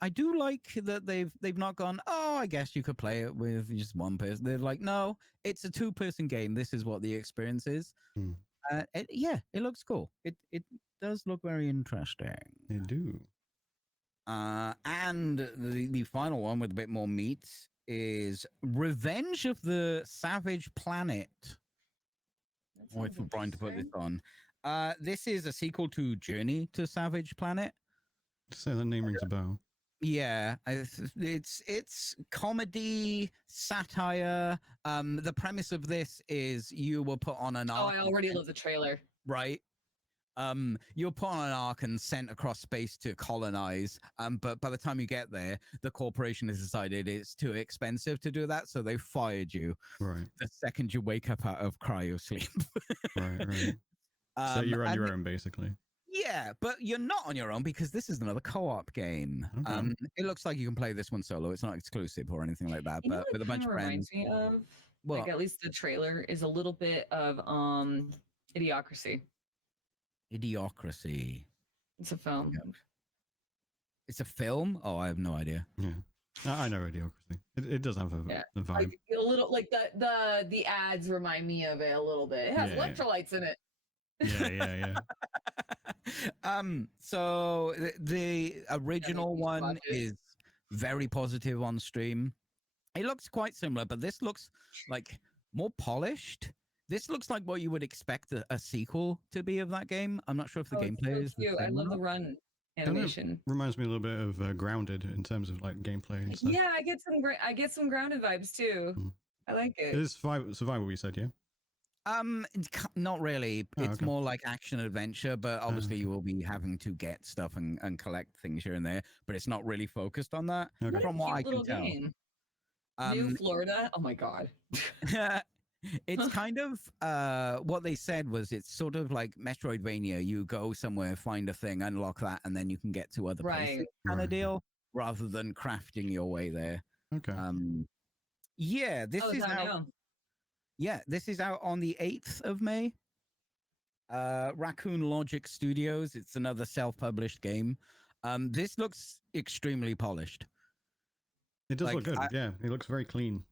I do like that they've not gone, oh, I guess you could play it with just one person. They're like, no, it's a 2-person game. This is what the experience is. It looks cool. It does look very interesting. They do. And the final one with a bit more meat is Revenge of the Savage Planet. Wait for Bryan to put this on. This is a sequel to Journey to Savage Planet. So the name rings a bell. Yeah, it's comedy, satire. The premise of this is you were put on an ark. Oh, I already love the trailer. Right. You're put on an ark and sent across space to colonize. But by the time you get there, the corporation has decided it's too expensive to do that, so they fired you. Right. The second you wake up out of cryo sleep. Right. So you're on your own, basically. Yeah, but you're not on your own because this is another co-op game. Okay. It looks like you can play this one solo. It's not exclusive or anything like that, but with a bunch of friends. Reminds me of, like, at least the trailer is a little bit of Idiocracy. Idiocracy. It's a film. Yeah. It's a film? Oh, I have no idea. Yeah. I know Idiocracy. It does have a vibe. Like, a little, like the ads remind me of it a little bit. It has electrolytes in it. Yeah. So the original one is very positive on stream. It looks quite similar, but this looks like more polished. This looks like what you would expect a sequel to be of that game. I'm not sure if the gameplay is. Cute. I love the run animation. Reminds me a little bit of Grounded in terms of like gameplay and stuff. Yeah, I get some Grounded vibes too. I like it. It is survival, you said, yeah? Not really. It's more like action adventure, but obviously you will be having to get stuff and collect things here and there. But it's not really focused on that, from what I can tell. Game. New Florida. Oh my god. It's kind of what they said was it's sort of like Metroidvania. You go somewhere, find a thing, unlock that, and then you can get to other places kind of deal, rather than crafting your way there. Okay. Yeah, this is out. Yeah, this is out on the 8th of May. Raccoon Logic Studios. It's another self-published game. This looks extremely polished. It does look good. Yeah, it looks very clean.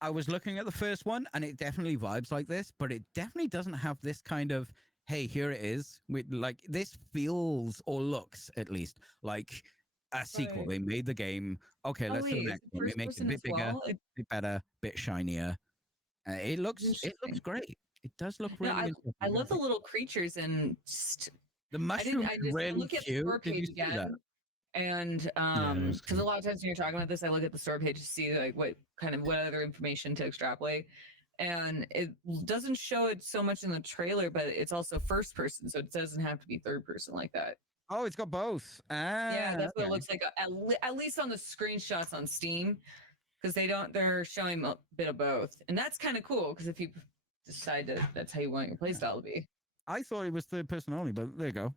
I was looking at the first one, and it definitely vibes like this, but it definitely doesn't have this kind of, hey, here it is. Like, this feels, or looks at least, like a sequel. They made the game. Okay, let's do the next one. We make it a bit bigger, a bit better, a bit shinier. It looks great. It does look really interesting. I love the little creatures and the mushrooms are really look at cute. The store page again. And because a lot of times when you're talking about this, I look at the store page to see like what other information to extrapolate. And it doesn't show it so much in the trailer, but it's also first person, so it doesn't have to be third person like that. Oh, it's got both. Yeah, that's what it looks like. At least on the screenshots on Steam. Because they're showing a bit of both. And that's kind of cool, because if you decide that's how you want your playstyle to be. I thought it was third person only, but there you go.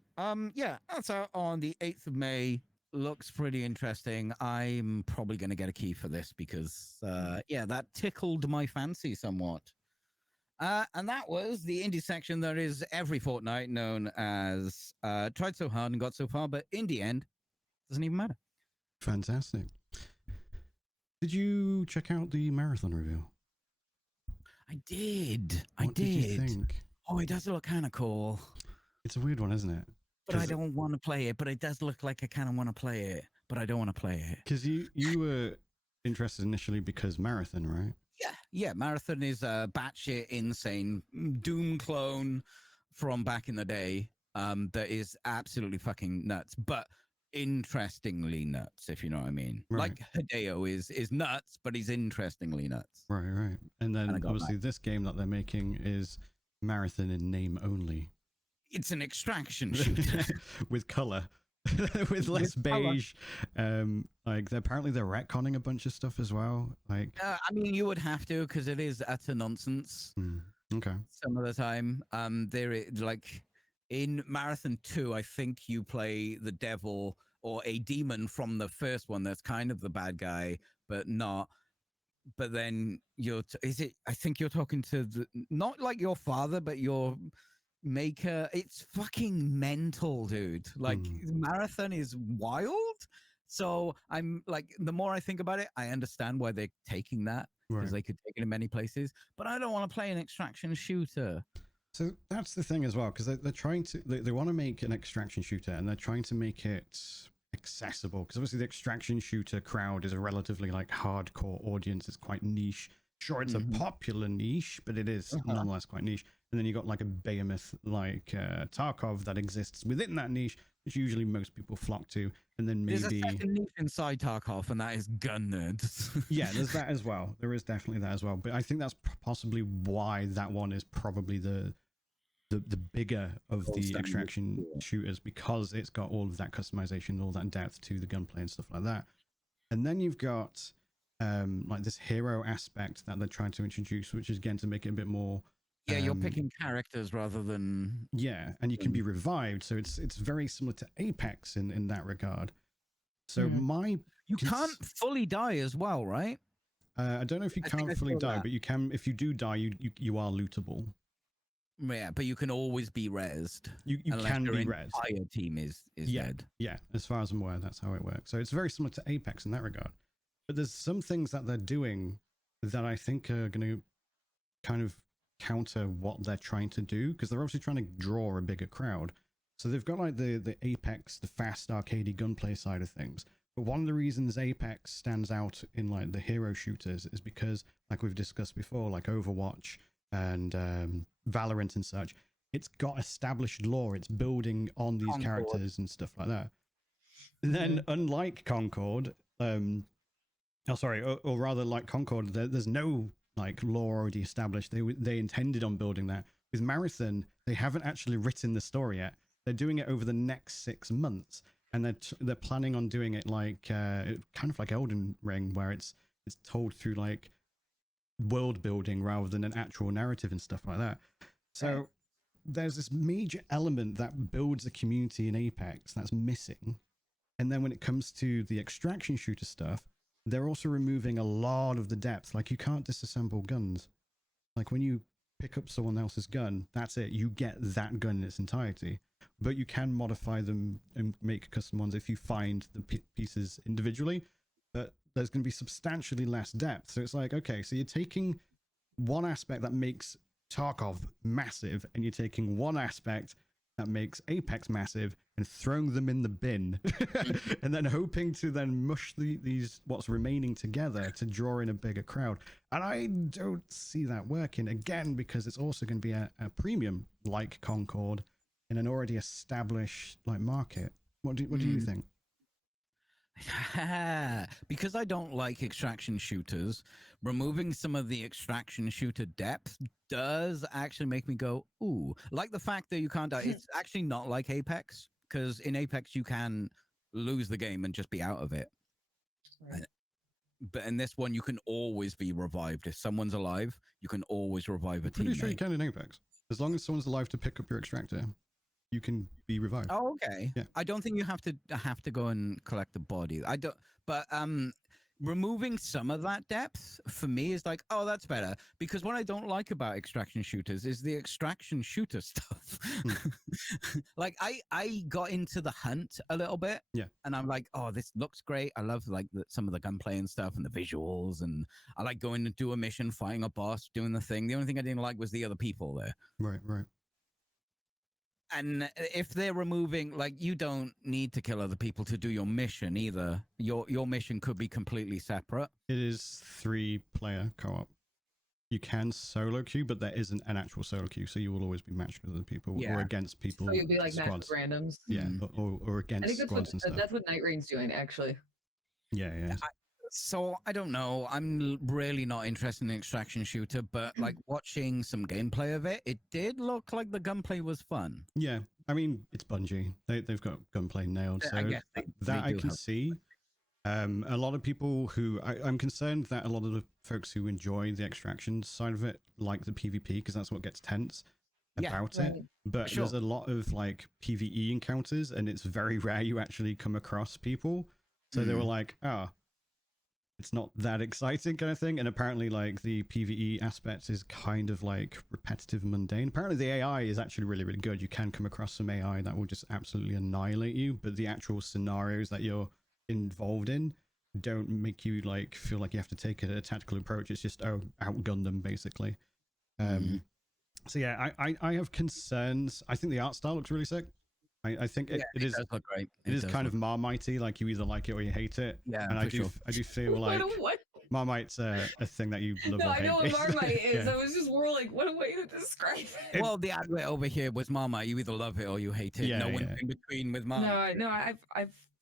Yeah, that's out on the 8th of May. Looks pretty interesting. I'm probably going to get a key for this because, that tickled my fancy somewhat. And that was the indie section that is every fortnight known as tried so hard and got so far, but in the end, doesn't even matter. Fantastic. Did you check out the marathon review? I did. What did you think? Oh, it does look kind of cool. It's a weird one, isn't it? But I don't want to play it. But it does look like I kind of want to play it. But I don't want to play it. Because you were interested initially because Marathon, right? Yeah. Marathon is a batshit insane Doom clone from back in the day. That is absolutely fucking nuts. But interestingly nuts, if you know what I mean. Right. Like Hideo is nuts, but he's interestingly nuts. Right. And then obviously this game that they're making is Marathon in name only. It's an extraction shooter with color, with less beige. Like apparently they're retconning a bunch of stuff as well. Like, I mean, you would have to because it is utter nonsense. Okay. Some of the time, there is like. In Marathon 2, I think you play the devil or a demon from the first one that's kind of the bad guy, but not. but then I think you're talking to not like your father, but your maker. It's fucking mental, dude. Like marathon is wild. So I'm like, the more I think about it, I understand why they're taking that, because they could take it in many places, but I don't want to play an extraction shooter. So that's the thing as well, because they're trying to, they want to make an extraction shooter, and they're trying to make it accessible, because obviously the extraction shooter crowd is a relatively like hardcore audience. It's quite niche. Sure, it's a popular niche, but it is nonetheless quite niche. And then you got like a behemoth like Tarkov that exists within that niche, which usually most people flock to. And then maybe there's a second niche inside Tarkov, and that is gun nerds. Yeah, there's that as well. There is definitely that as well. But I think that's possibly why that one is probably the bigger of the extraction shooters, because it's got all of that customization, all that depth to the gunplay and stuff like that. And then you've got like this hero aspect that they're trying to introduce, which is again to make it a bit more. Yeah, you're picking characters rather than. Yeah, and you can be revived, so it's very similar to Apex in that regard. So you can't fully die as well, right? I don't know if you can't fully die, but you can. If you do die, you are lootable. Yeah, but you can always be rezzed. You can be rezzed. Entire team is dead. Yeah, as far as I'm aware, that's how it works. So it's very similar to Apex in that regard. But there's some things that they're doing that I think are going to kind of counter what they're trying to do, because they're obviously trying to draw a bigger crowd. So they've got like the Apex, the fast arcadey gunplay side of things. But one of the reasons Apex stands out in like the hero shooters is because, like we've discussed before, like Overwatch and Valorant and such, it's got established lore. It's building on these characters and stuff like that. And then unlike Concord, or rather like Concord, there's no like lore already established. They intended on building that. With Marathon, they haven't actually written the story yet. They're doing it over the next 6 months, and they're planning on doing it like kind of like Elden Ring, where it's told through like world building rather than an actual narrative and stuff like that. So there's this major element that builds a community in Apex that's missing. And then when it comes to the extraction shooter stuff, they're also removing a lot of the depth. Like, you can't disassemble guns. Like, when you pick up someone else's gun, that's it. You get that gun in its entirety. But you can modify them and make custom ones if you find the pieces individually. But there's going to be substantially less depth. So it's like, okay, so you're taking one aspect that makes Tarkov massive, and you're taking one aspect that makes Apex massive and throwing them in the bin and then hoping to then mush these what's remaining together to draw in a bigger crowd. And I don't see that working, again, because it's also going to be a premium like Concord in an already established like market. What do you think? Because I don't like extraction shooters, removing some of the extraction shooter depth does actually make me go, ooh. Like the fact that you can't die. It's actually not like Apex, because in Apex you can lose the game and just be out of it. Right. But in this one, you can always be revived. If someone's alive, you can always revive a teammate. Pretty sure you can in Apex. As long as someone's alive to pick up your extractor, you can be revived. Oh, okay. Yeah. I don't think you have to go and collect the body. I don't. But removing some of that depth for me is like, oh, that's better. Because what I don't like about extraction shooters is the extraction shooter stuff. Like I got into the hunt a little bit. Yeah. And I'm like, oh, this looks great. I love like some of the gunplay and stuff and the visuals, and I like going to do a mission, fighting a boss, doing the thing. The only thing I didn't like was the other people there. Right. And if they're removing, like, you don't need to kill other people to do your mission either. Your mission could be completely separate. It is 3-player co-op. You can solo queue, but there isn't an actual solo queue, so you will always be matched with other people or against people. So you'll be like matched with randoms. Yeah, or against I think squads and stuff. That's what Night Rain's doing, actually. Yeah. So I don't know. I'm really not interested in an extraction shooter, but like watching some gameplay of it did look like the gunplay was fun. Yeah, I mean, it's Bungie. They've got gunplay nailed, so I can see. A lot of people who I'm concerned that a lot of the folks who enjoy the extraction side of it like the PvP, because that's what gets tense about it. But there's a lot of like PvE encounters, and it's very rare you actually come across people. So they were like, it's not that exciting kind of thing. And apparently like the PvE aspect is kind of like repetitive and mundane. Apparently the AI is actually really, really good. You can come across some AI that will just absolutely annihilate you, but the actual scenarios that you're involved in don't make you like feel like you have to take a tactical approach. It's just outgun them basically. So yeah, I have concerns. I think the art style looks really sick. I think it is does look great. It is kind of Marmite-y, like you either like it or you hate it. Yeah, and I do feel like what? Marmite's a thing that you love. No, or I hate. know what Marmite is. Yeah. I was just more like, what a way to describe it. Well, the advert over here was Marmite. You either love it or you hate it. Yeah, No one's in between with Marmite. No, I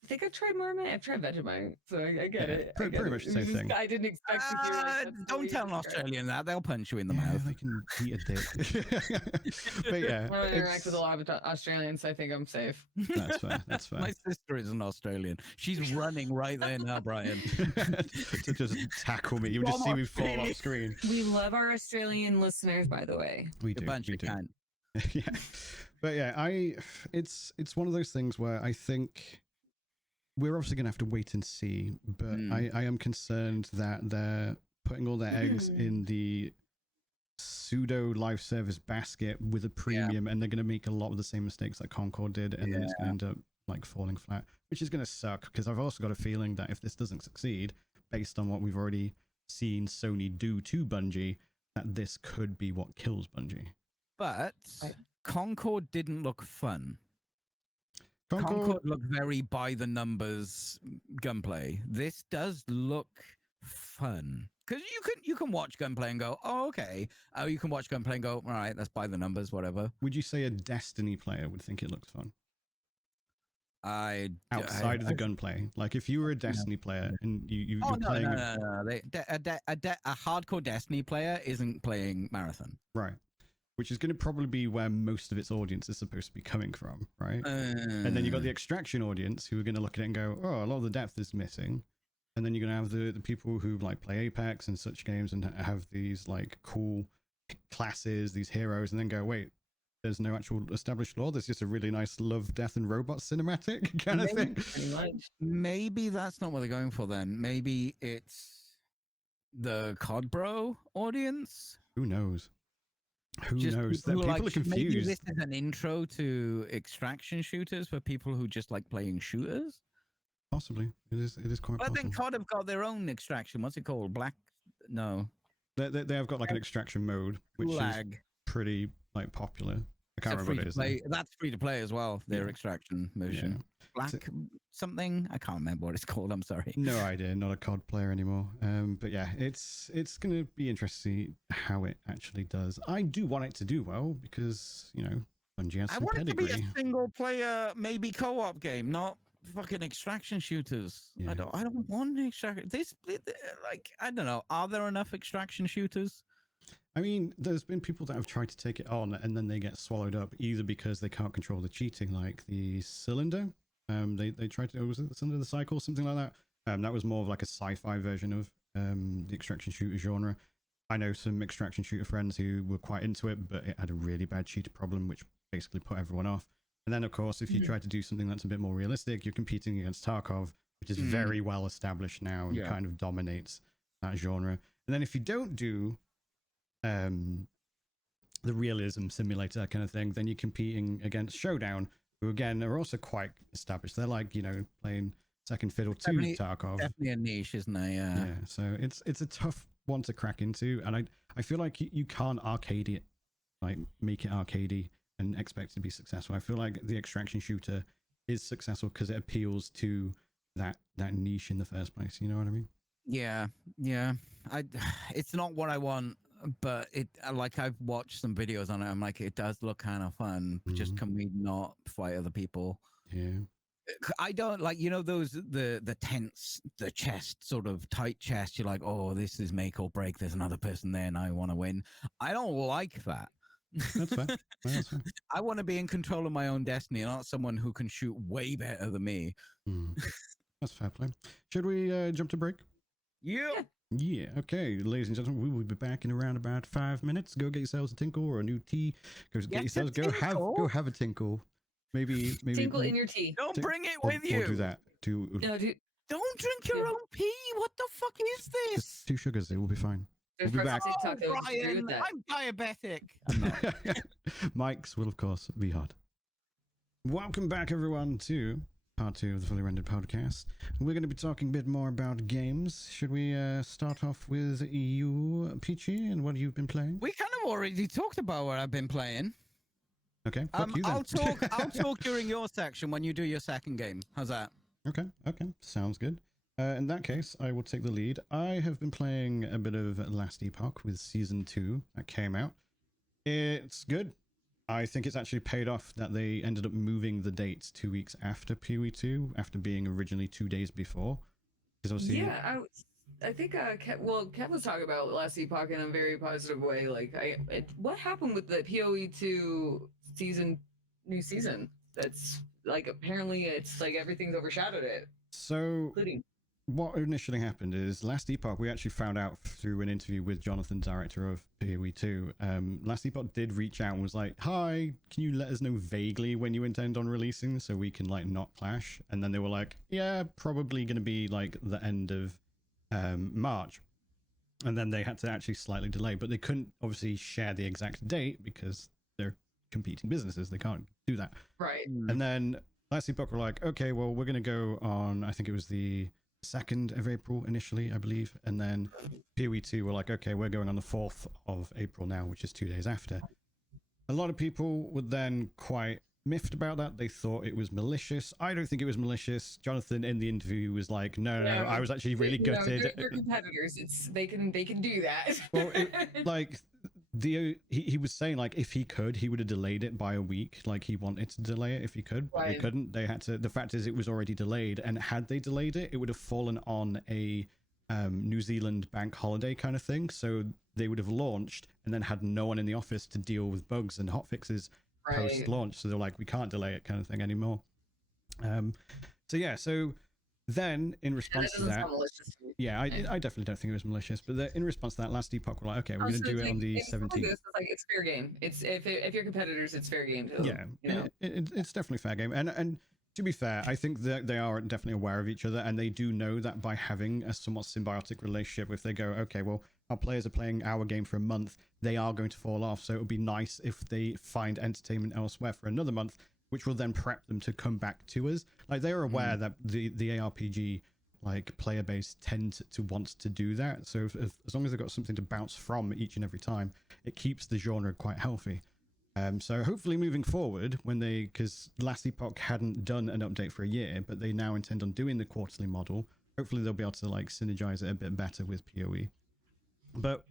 think I've tried Marmite. I've tried Vegemite, so I get it. Pretty much the same thing. I didn't expect to hear like, Don't tell an Australian that. They'll punch you in the Yeah, mouth. they can eat a dick. But yeah, I don't interact with a lot of Australians, so I think I'm safe. That's fair. That's fair. My sister is an Australian. She's running right there now, Brian. To just tackle me. You would just see me fall off screen. We love our Australian listeners, by the way. We do. Bunch We of do. cunt. Yeah, but yeah, it's one of those things where I think we're obviously going to have to wait and see, but I am concerned that they're putting all their eggs in the pseudo live service basket with a premium, and they're going to make a lot of the same mistakes that Concord did, and then it's going to end up like falling flat, which is going to suck, because I've also got a feeling that if this doesn't succeed, based on what we've already seen Sony do to Bungie, that this could be what kills Bungie. But Concord didn't look fun. Concord looked very by the numbers gunplay. This does look fun, because you can watch gunplay and go, oh, okay. Oh, you can watch gunplay and go, all right, that's by the numbers, whatever. Would you say a Destiny player would think it looks fun? Outside of the gunplay, like if you were a Destiny player and you're playing, a hardcore Destiny player isn't playing Marathon, right? Which is going to probably be where most of its audience is supposed to be coming from, right? And then you got the extraction audience who are going to look at it and go, oh, a lot of the depth is missing. And then you're going to have the people who like play Apex and such games and have these like cool classes, these heroes, and then go, wait, there's no actual established lore. There's just a really nice love, death, and robots cinematic kind of thing. Pretty much. Maybe that's not what they're going for then. Maybe it's the COD bro audience. Who knows? Who knows? People are confused. Maybe this is an intro to extraction shooters for people who just like playing shooters. Possibly, it is quite. But possible. then COD have got their own extraction. What's it called? No. They have got like an extraction mode, which is pretty like popular. I can't remember what it is. That's free to play as well. Their extraction motion. Yeah. Black something. I can't remember what it's called. I'm sorry. No idea. Not a COD player anymore. But yeah, it's going to be interesting to see how it actually does. I do want it to do well because Bungie has some pedigree. I want it to be a single player, maybe co-op game, not fucking extraction shooters. Yeah. I don't want an extraction. I don't know. Are there enough extraction shooters? I mean, there's been people that have tried to take it on and then they get swallowed up either because they can't control the cheating, like the Cylinder. They tried to, was it the Cylinder, the Cycle, something like that? That was more of like a sci-fi version of the extraction shooter genre. I know some extraction shooter friends who were quite into it, but it had a really bad cheater problem, which basically put everyone off. And then, of course, if you try to do something that's a bit more realistic, you're competing against Tarkov, which is very well established now and kind of dominates that genre. And then if you don't do the realism simulator kind of thing, then you're competing against Showdown, who again are also quite established. They're like, playing second fiddle to Tarkov. Definitely a niche, isn't it? Yeah. So it's a tough one to crack into, and I feel like you can't arcade it, like make it arcadey and expect it to be successful. I feel like the extraction shooter is successful because it appeals to that niche in the first place. You know what I mean? Yeah. It's not what I want, but I've watched some videos on it. I'm like, it does look kind of fun. Just can we not fight other people? Yeah. I don't like, those the tense, the chest, sort of tight chest. You're like, oh, this is make or break. There's another person there and I want to win. I don't like that. That's fair. That's fair. I want to be in control of my own destiny, not someone who can shoot way better than me. That's fair play. Should we jump to break? Yeah. Yeah. Okay, ladies and gentlemen, we will be back in around about 5 minutes. Go get yourselves a tinkle or a new tea. Go have a tinkle. Maybe tinkle in your tea. Don't bring it with you. Or do that. No, dude. Don't drink your own pee. What the fuck is this? Just 2 sugars. It will be fine. There's We'll be parts back. of TikTok that would disagree Bryan, with that. I'm diabetic. I'm not. Mike's will, of course, be hard. Welcome back, everyone, to part 2 of the Fully Rendered Podcast. We're going to be talking a bit more about games. Should we start off with you, Peachy, and what you've been playing? We kind of already talked about what I've been playing. Okay, fuck you then. I'll talk during your section when you do your second game. How's that? Okay, sounds good. In that case, I will take the lead. I have been playing a bit of Last Epoch with Season 2 that came out. It's good. I think it's actually paid off that they ended up moving the dates 2 weeks after PoE 2, after being originally 2 days before. Yeah, I think Kev was talking about Last Epoch in a very positive way. Like, what happened with the PoE 2 new season? That's like, apparently it's like everything's overshadowed it. So, including what initially happened is Last Epoch, we actually found out through an interview with Jonathan, director of PoE 2. Last Epoch did reach out and was like, hi, can you let us know vaguely when you intend on releasing so we can like not clash? And then they were like, yeah, probably going to be like the end of March. And then they had to actually slightly delay, but they couldn't obviously share the exact date because they're competing businesses. They can't do that. right. And then Last Epoch were like, okay, well, we're going to go on, I think it was the 2nd of April initially, I believe. And then PoE 2 were like, okay, we're going on the 4th of April now, which is 2 days after. A lot of people were then quite miffed about that. They thought it was malicious. I don't think it was malicious. Jonathan in the interview was like, no, I was actually really gutted. They're competitors. They can do that. Well, he was saying like if he could, he would have delayed it by a week. Like he wanted to delay it if he could, but they couldn't. They had to. The fact is, it was already delayed, and had they delayed it, it would have fallen on a New Zealand bank holiday kind of thing. So they would have launched and then had no one in the office to deal with bugs and hotfixes post launch. So they're like, we can't delay it, kind of thing anymore. So then in response to that, I definitely don't think it was malicious, but in response to that, Last Epoch were like, okay, we're going to do it on the 17th. It's fair game. It's if you're competitors, it's fair game too. Yeah, it's definitely fair game. And to be fair, I think that they are definitely aware of each other, and they do know that by having a somewhat symbiotic relationship, if they go, okay, well, our players are playing our game for a month, they are going to fall off. So it would be nice if they find entertainment elsewhere for another month, which will then prep them to come back to us. Like they are aware that the ARPG like player base tend to want to do that. So as long as they've got something to bounce from each and every time, it keeps the genre quite healthy. So hopefully moving forward, because Last Epoch hadn't done an update for a year, but they now intend on doing the quarterly model. Hopefully they'll be able to like synergize it a bit better with PoE. But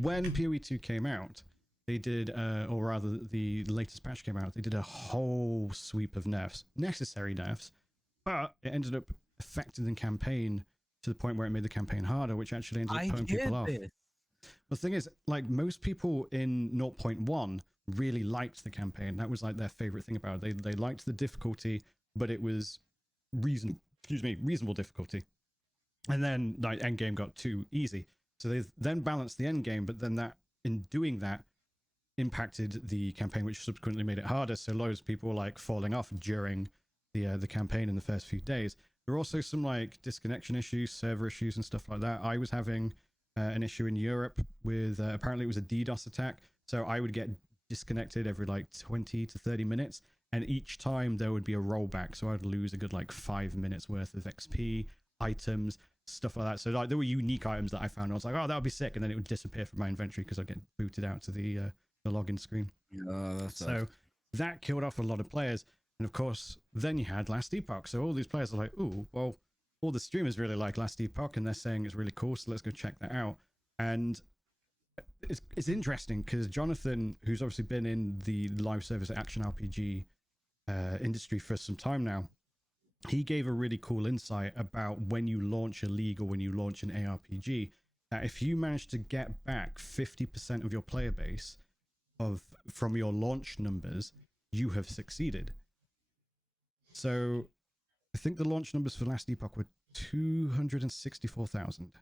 when PoE 2 came out, they did, or rather the latest patch came out, they did a whole sweep of nerfs, necessary nerfs, but it ended up affecting the campaign to the point where it made the campaign harder, which actually ended up putting people off. The thing is, like most people in 0.1 really liked the campaign. That was like their favorite thing about it. They liked the difficulty, but it was reasonable difficulty. And then like endgame got too easy. So they then balanced the endgame, but then that in doing that impacted the campaign, which subsequently made it harder. So loads of people were like falling off during the campaign in the first few days. There were also some like disconnection issues, server issues and stuff like that. I was having an issue in Europe with apparently it was a DDoS attack. So I would get disconnected every like 20 to 30 minutes. And each time there would be a rollback. So I'd lose a good like 5 minutes worth of XP, items, stuff like that. So like there were unique items that I found. I was like, oh, that would be sick. And then it would disappear from my inventory because I'd get booted out to the login screen. So that killed off a lot of players. And of course, then you had Last Epoch. So all these players are like, oh, well, all the streamers really like Last Epoch and they're saying it's really cool. So let's go check that out. And it's interesting because Jonathan, who's obviously been in the live service action RPG industry for some time now, he gave a really cool insight about when you launch a league or when you launch an ARPG, that if you manage to get back 50% of your player base from your launch numbers, you have succeeded. So I think the launch numbers for Last Epoch were 264,000.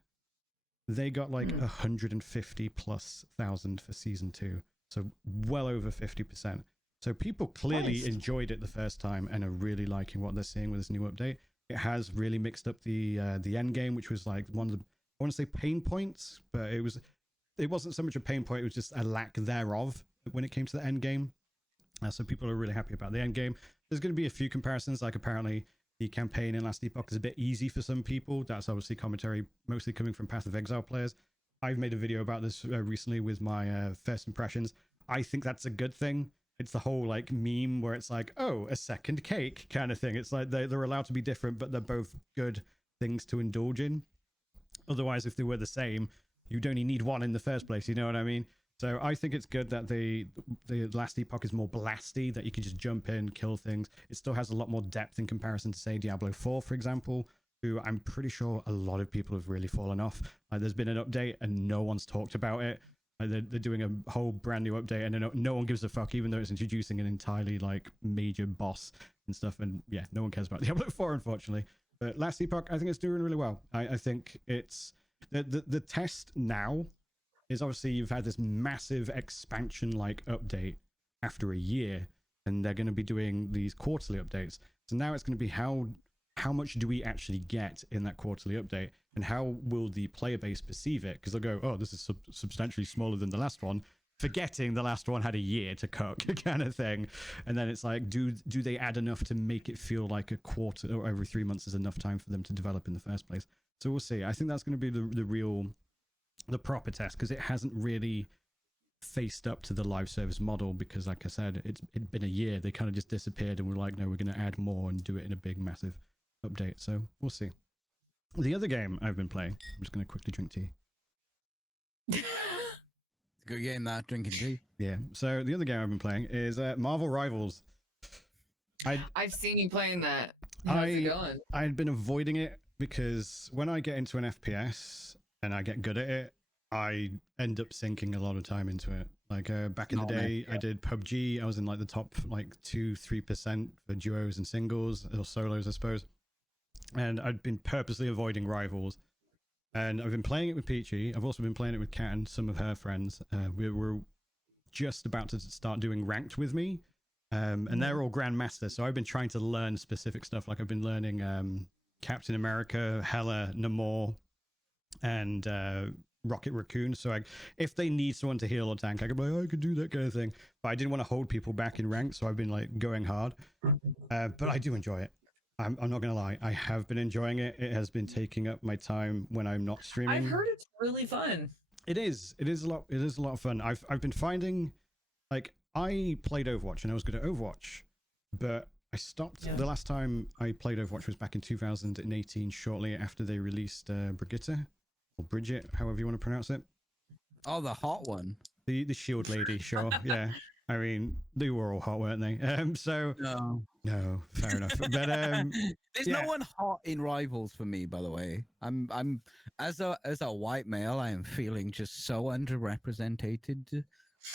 They got like 150 plus thousand for season 2. So well over 50%. So people clearly enjoyed it the first time and are really liking what they're seeing with this new update. it has really mixed up the end game, which was like one of the, I want to say pain points, but it wasn't so much a pain point, it was just a lack thereof when it came to the end game. So people are really happy about the end game. There's going to be a few comparisons, like apparently the campaign in Last Epoch is a bit easy for some people. That's obviously commentary mostly coming from Path of Exile players. I've made a video about this recently with my first impressions. I think that's a good thing. It's the whole like meme where it's like, oh, a second cake kind of thing. It's like they're allowed to be different, but they're both good things to indulge in. Otherwise, if they were the same, you'd only need one in the first place. You know what I mean? So I think it's good that the Last Epoch is more blasty, that you can just jump in, kill things. It still has a lot more depth in comparison to, say, Diablo 4, for example, who I'm pretty sure a lot of people have really fallen off. There's been an update and no one's talked about it. They're doing a whole brand new update and no one gives a fuck, even though it's introducing an entirely like major boss and stuff. And yeah, no one cares about Diablo 4, unfortunately. But Last Epoch, I think it's doing really well. I think it's the test now is obviously you've had this massive expansion like update after a year, and they're going to be doing these quarterly updates. So now it's going to be how much do we actually get in that quarterly update, and how will the player base perceive it? Because they'll go, oh, this is substantially smaller than the last one, forgetting the last one had a year to cook kind of thing. And then it's like, do they add enough to make it feel like a quarter or every 3 months is enough time for them to develop in the first place? So we'll see. I think that's going to be the proper test, because it hasn't really faced up to the live service model, because like I said, it'd been a year. They kind of just disappeared and we're like, no, we're going to add more and do it in a big massive update. So we'll see. The other game I've been playing, I'm just going to quickly drink tea. Good game, that, drinking tea. Yeah, so the other game I've been playing is Marvel Rivals. I've seen you playing that. How's it going? I'd been avoiding it because when I get into an FPS and I get good at it, I end up sinking a lot of time into it. Like back in the day, I did PUBG. I was in like the top like 2-3% for duos and singles, or solos, I suppose. And I'd been purposely avoiding Rivals. And I've been playing it with Peachy. I've also been playing it with Kat and some of her friends. We were just about to start doing ranked with me. And they're all Grandmasters. So I've been trying to learn specific stuff. Like I've been learning Captain America, Hela, Namor, and Rocket Raccoon. So if they need someone to heal or tank, I could be like, oh, I could do that kind of thing. But I didn't want to hold people back in rank, so I've been like going hard. But I do enjoy it. I'm not gonna lie, I have been enjoying it. It has been taking up my time when I'm not streaming. I've heard it's really fun. It is a lot of fun. I've been finding, like, I played Overwatch and I was good at Overwatch, but I stopped. The last time I played Overwatch was back in 2018, shortly after they released Brigitte, or Bridget, however you want to pronounce it. Oh, the hot one. The shield lady, sure. Yeah. I mean, they were all hot, weren't they? So no, fair enough. But there's no one hot in Rivals for me, by the way. I'm as a white male, I am feeling just so underrepresented.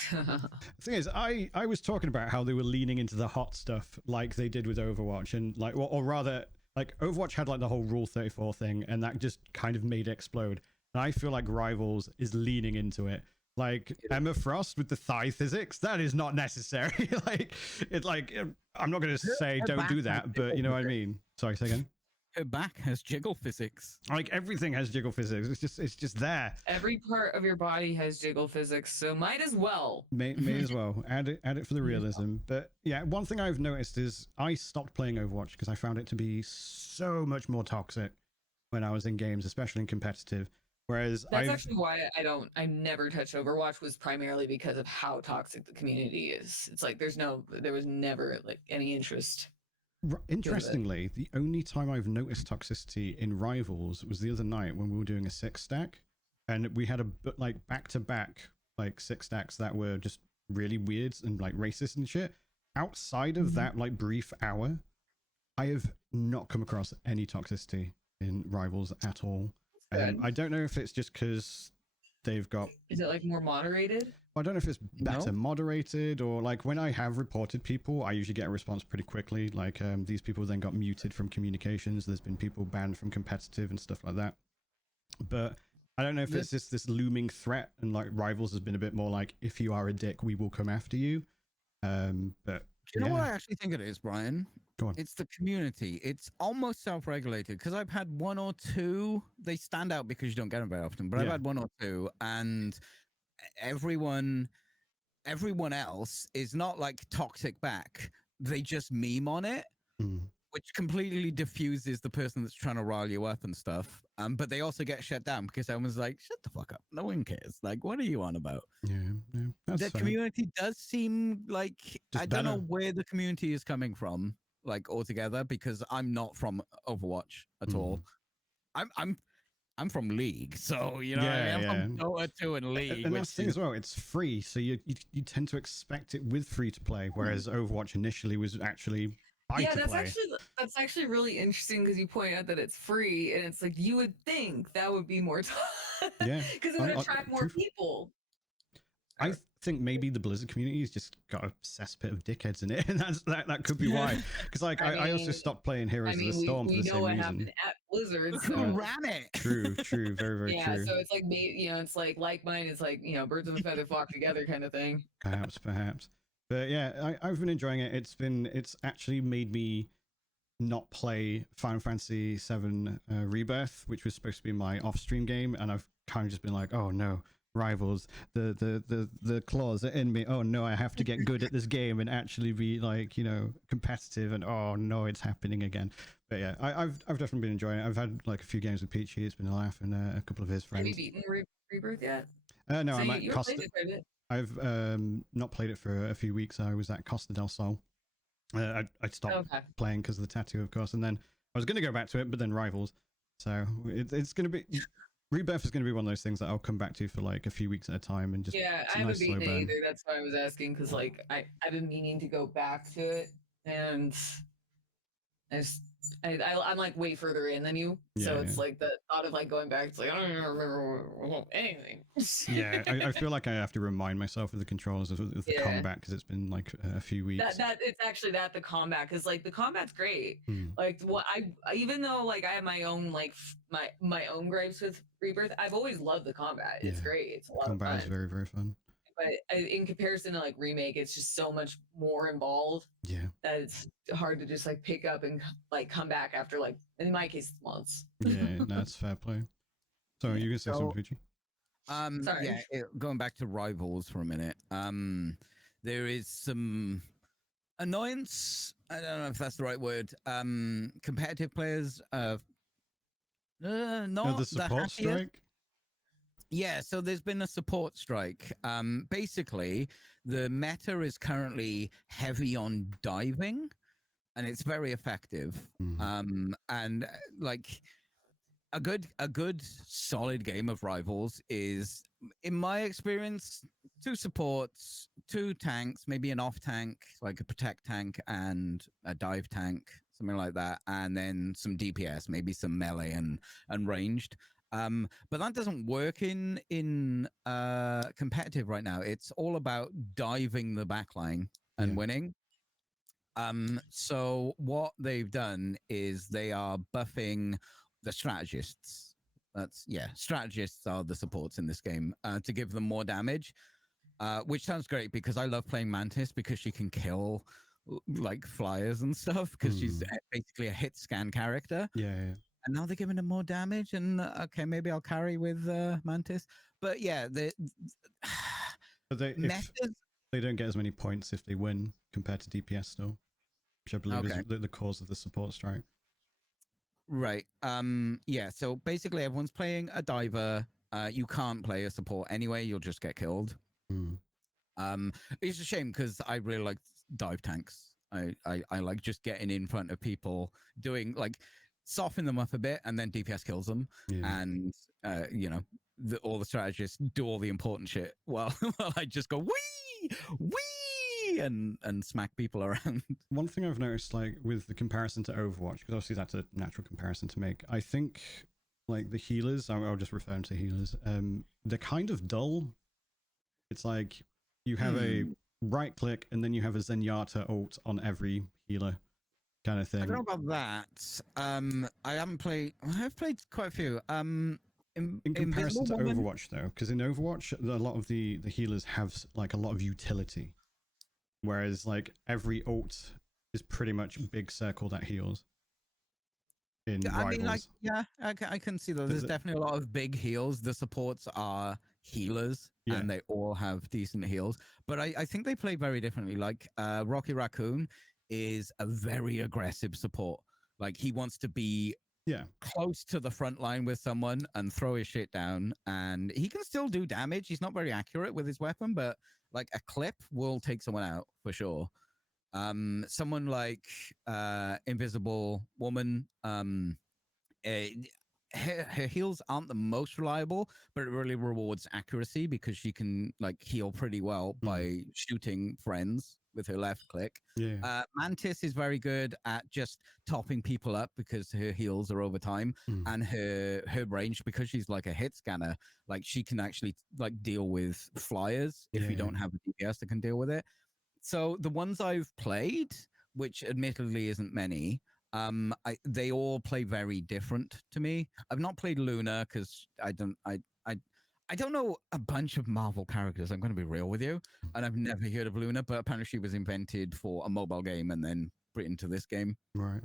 The thing is, I was talking about how they were leaning into the hot stuff like they did with Overwatch, and like, or rather, like Overwatch had like the whole Rule 34 thing, and that just kind of made it explode. And I feel like Rivals is leaning into it. Like Emma Frost with the thigh physics, that is not necessary. I'm not going to say don't do that, but you know what I mean. Sorry, say again. Her back has jiggle physics. Like everything has jiggle physics. It's just there. Every part of your body has jiggle physics, so might as well. May as well add it for the realism. But yeah, one thing I've noticed is I stopped playing Overwatch because I found it to be so much more toxic when I was in games, especially in competitive. Whereas that's actually why I never touched Overwatch, was primarily because of how toxic the community is. It's like there was never like any interest. Interestingly, the only time I've noticed toxicity in Rivals was the other night when we were doing a 6-stack, and we had like back-to-back like 6 stacks that were just really weird and like racist and shit. Outside of that like brief hour, I have not come across any toxicity in Rivals at all. I don't know if it's just because they've got... Is it like more moderated? I don't know if it's better moderated, or like when I have reported people, I usually get a response pretty quickly. Like these people then got muted from communications. There's been people banned from competitive and stuff like that. But I don't know if it's just this looming threat, and like Rivals has been a bit more like, if you are a dick, we will come after you. But do you know what I actually think it is, Brian? Go on. It's the community. It's almost self-regulated because I've had one or two. They stand out because you don't get them very often, but I've had one or two, and everyone else is not like toxic back. They just meme on it, which completely diffuses the person that's trying to rile you up and stuff. But they also get shut down because everyone's like, shut the fuck up. No one cares. Like, what are you on about? Yeah. That's The fair. community does seem like, Just I don't know better. where the community is coming from, like altogether, because I'm not from Overwatch at all. I'm from League, so you know what I mean? I'm from Dota 2 and League. And that's the thing as well, it's free, so you tend to expect it with free to play, whereas Overwatch initially was actually buy to play. That's actually really interesting because you point out that it's free, and it's like you would think that would be more Yeah, because it would attract more people. I think maybe the Blizzard community has just got a cesspit of dickheads in it, and that could be why. Because like I also stopped playing Heroes of the Storm for the same reason. We know what happened at Blizzard. Who ran it? True, very, very true. Yeah, so it's like it's like mine is like birds of a feather flock together kind of thing. Perhaps. But yeah, I've been enjoying it. It's actually made me not play Final Fantasy VII Rebirth, which was supposed to be my off-stream game, and I've kind of just been like, oh no. Rivals, the claws are in me. Oh no, I have to get good at this game and actually be like competitive. And oh no, it's happening again. But yeah, I've definitely been enjoying it. I've had like a few games with Peachy. It's been a laugh, and a couple of his friends. Have you beaten Rebirth yet? No, so I'm at Costa. I've not played it for a few weeks. I was at Costa del Sol. I stopped playing because of the tattoo, of course, and then I was going to go back to it, but then Rivals. So it's going to be. Rebirth is going to be one of those things that I'll come back to for like a few weeks at a time and just I haven't beaten it either. That's why I was asking because like I've been meaning to go back to it and I'm like way further in than you, so it's like the thought of like going back. It's like I don't even remember anything. Yeah, I feel like I have to remind myself of the controls of the combat because it's been like a few weeks. That it's actually the combat because like the combat's great. Like what I even though like I have my own like my own gripes with Rebirth, I've always loved the combat. It's great. It's a lot of fun. Combat is very, very fun. But in comparison to like Remake, it's just so much more involved. Yeah. That it's hard to just like pick up and like come back after like in my case months. Yeah, that's fair play. So you gonna say something, Peachy? Sorry. Yeah, going back to Rivals for a minute. There is some annoyance. I don't know if that's the right word. Competitive players not the support strike. Yeah, so there's been a support strike. Basically, the meta is currently heavy on diving, and it's very effective. And like a good solid game of Rivals is, in my experience, 2 supports, 2 tanks, maybe an off tank, like a protect tank and a dive tank, something like that, and then some DPS, maybe some melee and ranged. But that doesn't work in competitive right now. It's all about diving the backline and winning. So what they've done is they are buffing the strategists. Strategists are the supports in this game to give them more damage, which sounds great because I love playing Mantis because she can kill like flyers and stuff because she's basically a hit scan character. Yeah. And now they're giving them more damage, and okay, maybe I'll carry with Mantis. But yeah, they don't get as many points if they win compared to DPS still, which I believe is the cause of the support strike. Right. Yeah. So basically, everyone's playing a diver. You can't play a support anyway. You'll just get killed. It's a shame because I really like dive tanks. I like just getting in front of people, doing like. Soften them up a bit, and then DPS kills them, and all the strategists do all the important shit while I just go wee and smack people around. One thing I've noticed, like with the comparison to Overwatch, because obviously that's a natural comparison to make. I think like the healers, I'll just refer them to healers. They're kind of dull. It's like you have a right click, and then you have a Zenyatta ult on every healer. Kind of thing. I don't know about that. I haven't played. I've played quite a few. In comparison to Overwatch, though, because in Overwatch, a lot of the healers have like a lot of utility, whereas like every ult is pretty much a big circle that heals. In I mean, like, Rivals. yeah, I can see that. There's definitely a lot of big heals. The supports are healers, and they all have decent heals. But I think they play very differently. Like, Rocky Raccoon is a very aggressive support. Like, he wants to be close to the front line with someone and throw his shit down. And he can still do damage. He's not very accurate with his weapon, but like a clip will take someone out for sure. Someone like Invisible Woman, her heals aren't the most reliable, but it really rewards accuracy because she can like heal pretty well by shooting friends with her left click. Mantis is very good at just topping people up because her heals are over time, and her range, because she's like a hit scanner, like she can actually like deal with flyers if you don't have a DPS that can deal with it. So the ones I've played, which admittedly isn't many, they all play very different to me. I've not played Luna because I don't know a bunch of Marvel characters. I'm going to be real with you, and I've never heard of Luna, but apparently she was invented for a mobile game and then put into this game. Right.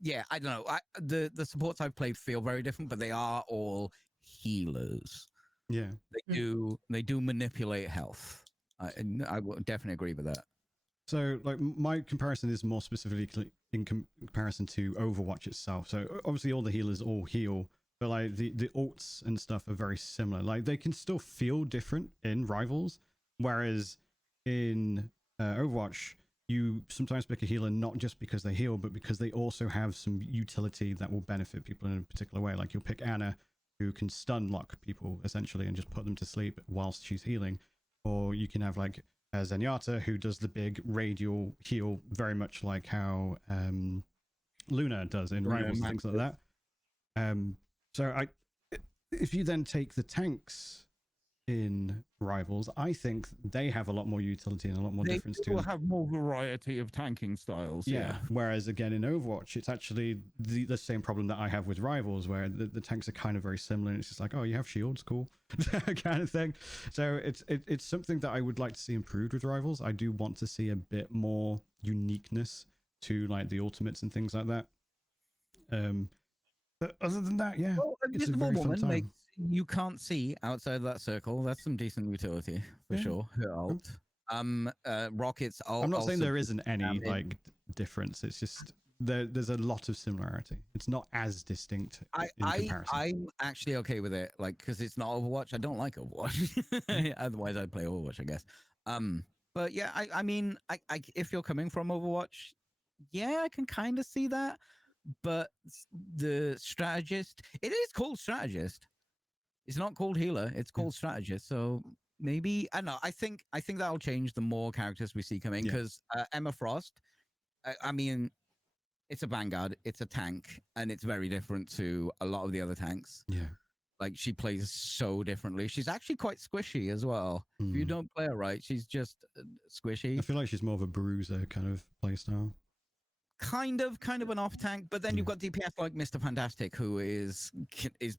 Yeah, I don't know. The supports I've played feel very different, but they are all healers. Yeah, they do manipulate health. I would definitely agree with that. So, like, my comparison is more specifically in comparison to Overwatch itself. So, obviously, all the healers all heal, but like the ults and stuff are very similar. Like, they can still feel different in Rivals, whereas in Overwatch, you sometimes pick a healer not just because they heal, but because they also have some utility that will benefit people in a particular way. Like, you'll pick Anna, who can stun lock people essentially and just put them to sleep whilst she's healing. Or you can have like Zenyatta, who does the big radial heal, very much like how Luna does in Rivals and things like that. So if you then take the tanks in Rivals, I think they have a lot more utility and a lot more difference to them. They will have more variety of tanking styles. Yeah. Whereas again in Overwatch, it's actually the same problem that I have with Rivals, where the tanks are kind of very similar. And it's just like, oh, you have shields, cool, kind of thing. So it's something that I would like to see improved with Rivals. I do want to see a bit more uniqueness to like the ultimates and things like that. But other than that, yeah, it's a very fun time. You can't see outside of that circle. That's some decent utility for sure. Her ult. Rocket's ult. I'm not saying there isn't any like difference. It's just there's a lot of similarity. It's not as distinct in comparison. I'm actually okay with it, like, because it's not Overwatch. I don't like Overwatch. Otherwise, I'd play Overwatch, I guess. But yeah, I mean, if you're coming from Overwatch, yeah, I can kind of see that. But the strategist, it is called strategist. It's not called healer. It's called strategist. So maybe, I don't know. I think that'll change the more characters we see coming, because Emma Frost, I mean, it's a Vanguard, it's a tank, and it's very different to a lot of the other tanks. Yeah. Like, she plays so differently. She's actually quite squishy as well. If you don't play her right, she's just squishy. I feel like she's more of a bruiser kind of playstyle. Kind of an off tank, but then you've got DPS like Mr. Fantastic, who is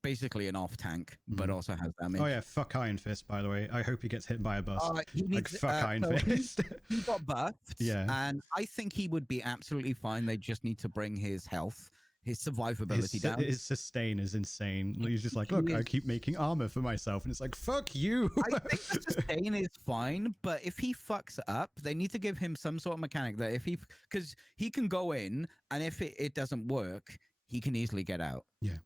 basically an off tank, but also has damage. Oh yeah, fuck Iron Fist, by the way. I hope he gets hit by a bus. Fuck Iron Fist. He got buffed, and I think he would be absolutely fine. They just need to bring his health, his survivability down. His sustain is insane. He's just like, look, I keep making armor for myself, and it's like, fuck you. I think the sustain is fine, but if he fucks up, they need to give him some sort of mechanic that because he can go in, and if it doesn't work, he can easily get out. Yeah.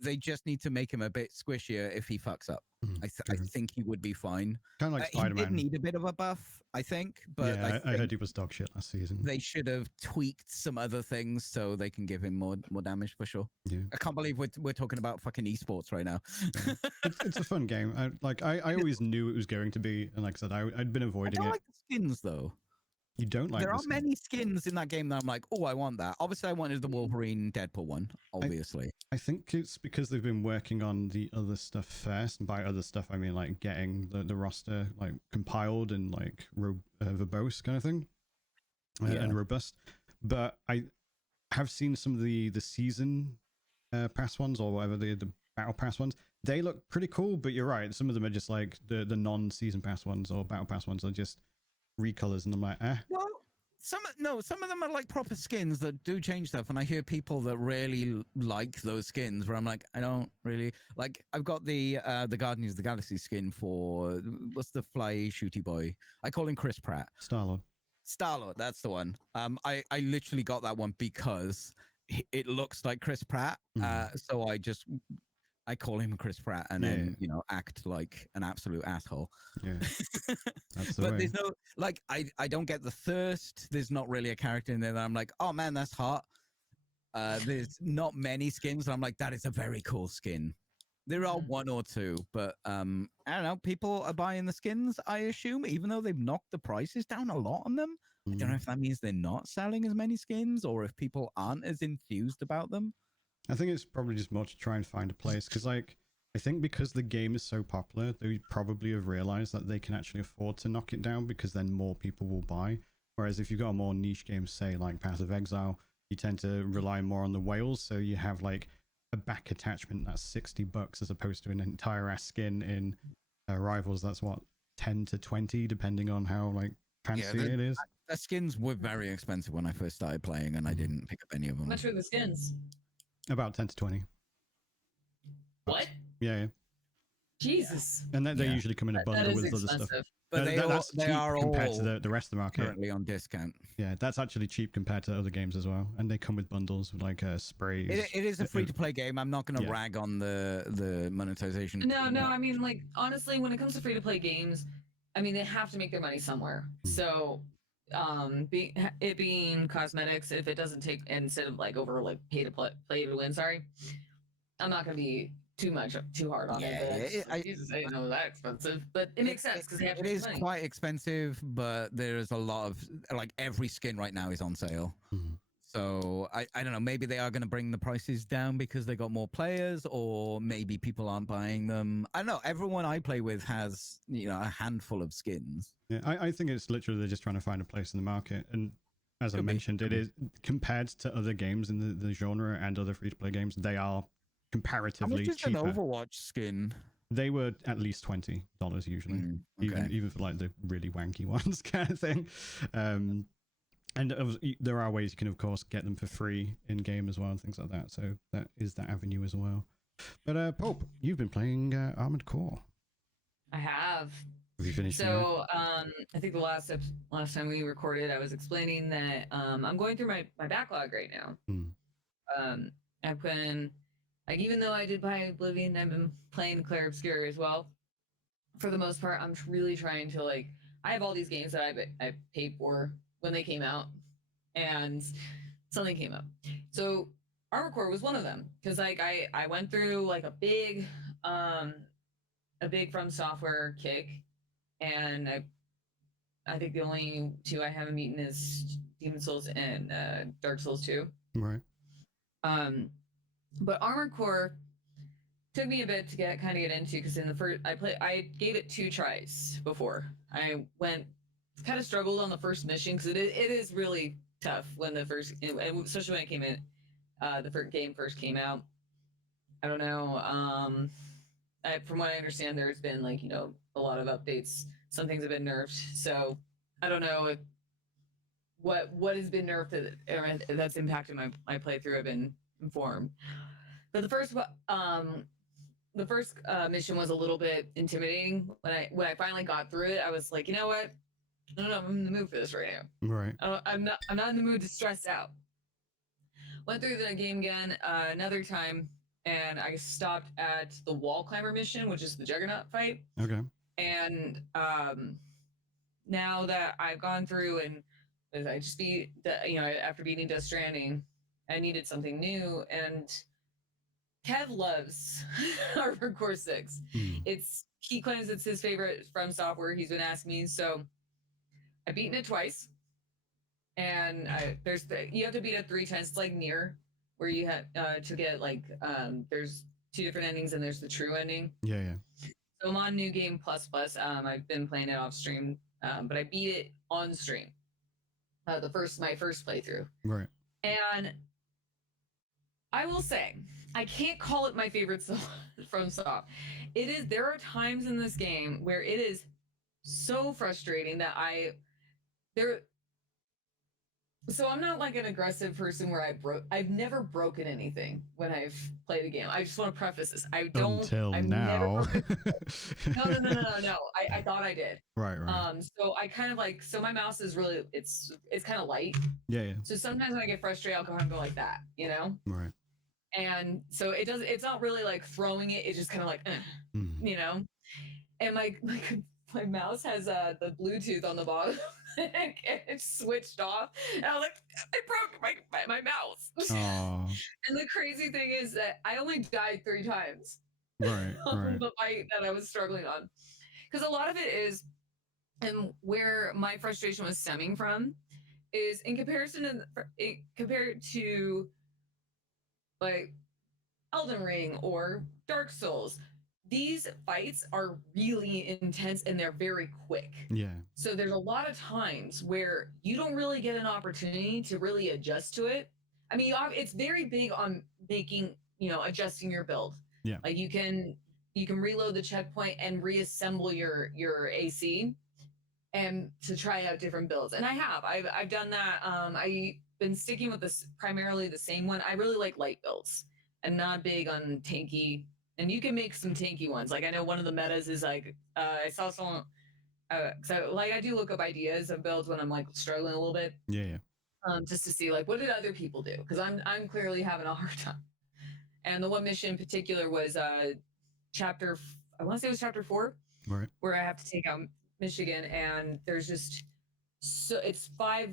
They just need to make him a bit squishier if he fucks up. I think he would be fine. Kind of like Spider-Man. He did need a bit of a buff, I think. But yeah, I heard he was dog shit last season. They should have tweaked some other things so they can give him more damage for sure. Yeah. I can't believe we're talking about fucking esports right now. Yeah. It's a fun game. I always knew it was going to be, and like I said, I'd been avoiding it. I don't like the skins though. You don't like there are many skins in that game that I'm like, oh, I want that. Obviously, I wanted the Wolverine Deadpool one, obviously. I think it's because they've been working on the other stuff first. And by other stuff, I mean like getting the roster like compiled and like verbose kind of thing, and robust. But I have seen some of the season pass ones, or whatever, the battle pass ones. They look pretty cool, but you're right. Some of them are just like the non-season pass ones or battle pass ones are just recolors, and I'm like, Well, some of them are like proper skins that do change stuff, and I hear people that really like those skins. Where I'm like, I don't really like. I've got the Guardians of the Galaxy skin for what's the fly shooty boy? I call him Chris Pratt. Star-Lord, that's the one. I literally got that one because it looks like Chris Pratt. So I call him Chris Pratt and then, act like an absolute asshole. Yeah. That's the but way. there's no, like, I don't get the thirst. There's not really a character in there that I'm like, oh man, that's hot. There's not many skins that I'm like, that is a very cool skin. There are one or two, but I don't know. People are buying the skins, I assume, even though they've knocked the prices down a lot on them. I don't know if that means they're not selling as many skins or if people aren't as enthused about them. I think it's probably just more to try and find a place because, like, I think because the game is so popular, they probably have realized that they can actually afford to knock it down because then more people will buy. Whereas if you've got a more niche game, say like Path of Exile, you tend to rely more on the whales, so you have like a back attachment that's $60 as opposed to an entire ass skin in Rivals. That's what, 10 to 20 depending on how like fancy it is. The skins were very expensive when I first started playing, and I didn't pick up any of them. How much were the skins? About 10 to 20. What? Yeah. Jesus. And they usually come in a bundle with other stuff. But that's cheap compared to the rest of the market. Currently on discount. Yeah, that's actually cheap compared to other games as well. And they come with bundles with like sprays. It is a free-to-play game. I'm not going to rag on the monetization. No. I mean, like, honestly, when it comes to free-to-play games, I mean, they have to make their money somewhere. So it being cosmetics, if it doesn't take, instead of like over like pay to win, sorry, I'm not going to be too hard on it. But Jesus, I didn't know that expensive, but it makes sense because it is quite expensive, but there's a lot of, like, every skin right now is on sale. So I don't know, maybe they are going to bring the prices down because they got more players, or maybe people aren't buying them. I don't know. Everyone I play with has, a handful of skins. Yeah, I think it's literally they're just trying to find a place in the market. And as I mentioned, it is compared to other games in the genre and other free-to-play games, they are comparatively cheaper. An Overwatch skin? They were at least $20 usually, even for like the really wanky ones kind of thing. And there are ways you can, of course, get them for free in game as well and things like that. So that is that avenue as well. But Pulp, you've been playing Armored Core. I have. Have you finished? So I think the last time we recorded, I was explaining that I'm going through my backlog right now. I've been, like, even though I did buy Oblivion, I've been playing Clair Obscur as well. For the most part, I'm really trying to, like, I have all these games that I paid for when they came out, and something came up. So Armored Core was one of them, because like I went through like a big From Software kick, and I think the only two I haven't beaten is Demon Souls and Dark Souls 2. Right. But Armored Core took me a bit to get into, because in the first I gave it 2 tries before. I kind of struggled on the first mission because it is really tough when especially when it came in, the first game first came out. I don't know. From what I understand, there's been a lot of updates. Some things have been nerfed, so I don't know if what has been nerfed that's impacted my playthrough. I've been informed, but the first mission was a little bit intimidating. When I finally got through it, I was like, you know what? No, I'm in the mood for this right now. Right. I'm not in the mood to stress out. Went through the game again another time, and I stopped at the wall climber mission, which is the Juggernaut fight. Okay. And now that I've gone through and I just after beating Death Stranding, I needed something new, and Kev loves Armored Core 6. He claims it's his favorite From Software. He's been asking me, so I've beaten it twice, and you have to beat it 3 times. It's like Nier, where you have to get there's 2 different endings, and there's the true ending. Yeah. So I'm on New Game Plus. I've been playing it off stream, but I beat it on stream. My first playthrough. Right. And I will say, I can't call it my favorite From Soft. There are times in this game where it is so frustrating that So I'm not like an aggressive person where I've never broken anything when I've played a game. I just want to preface this. I've now. never broken. No. I thought I did. Right. So I kind of like, so my mouse is really, it's kind of light. Yeah. So sometimes when I get frustrated, I'll go ahead and go like that, you know? Right. And so it's not really like throwing it. It's just kind of like, you know? And my mouse has the Bluetooth on the bottom. And it's switched off. And I was like, I broke my mouse. And the crazy thing is that I only died 3 times. Right. The fight that I was struggling on. Because a lot of it is, and where my frustration was stemming from is in comparison compared to like Elden Ring or Dark Souls, these fights are really intense and they're very quick. Yeah. So there's a lot of times where you don't really get an opportunity to really adjust to it. I mean, it's very big on making, adjusting your build. Yeah. Like you can reload the checkpoint and reassemble your AC and to try out different builds. And I've done that. I've been sticking with this primarily the same one. I really like light builds and not big on tanky. And you can make some tanky ones. Like I know one of the metas is like I saw someone. So like I do look up ideas of builds when I'm like struggling a little bit. Yeah. Just to see like what did other people do, because I'm clearly having a hard time. And the one mission in particular was chapter. I want to say it was chapter 4, right, where I have to take out Michigan, and there's just it's 5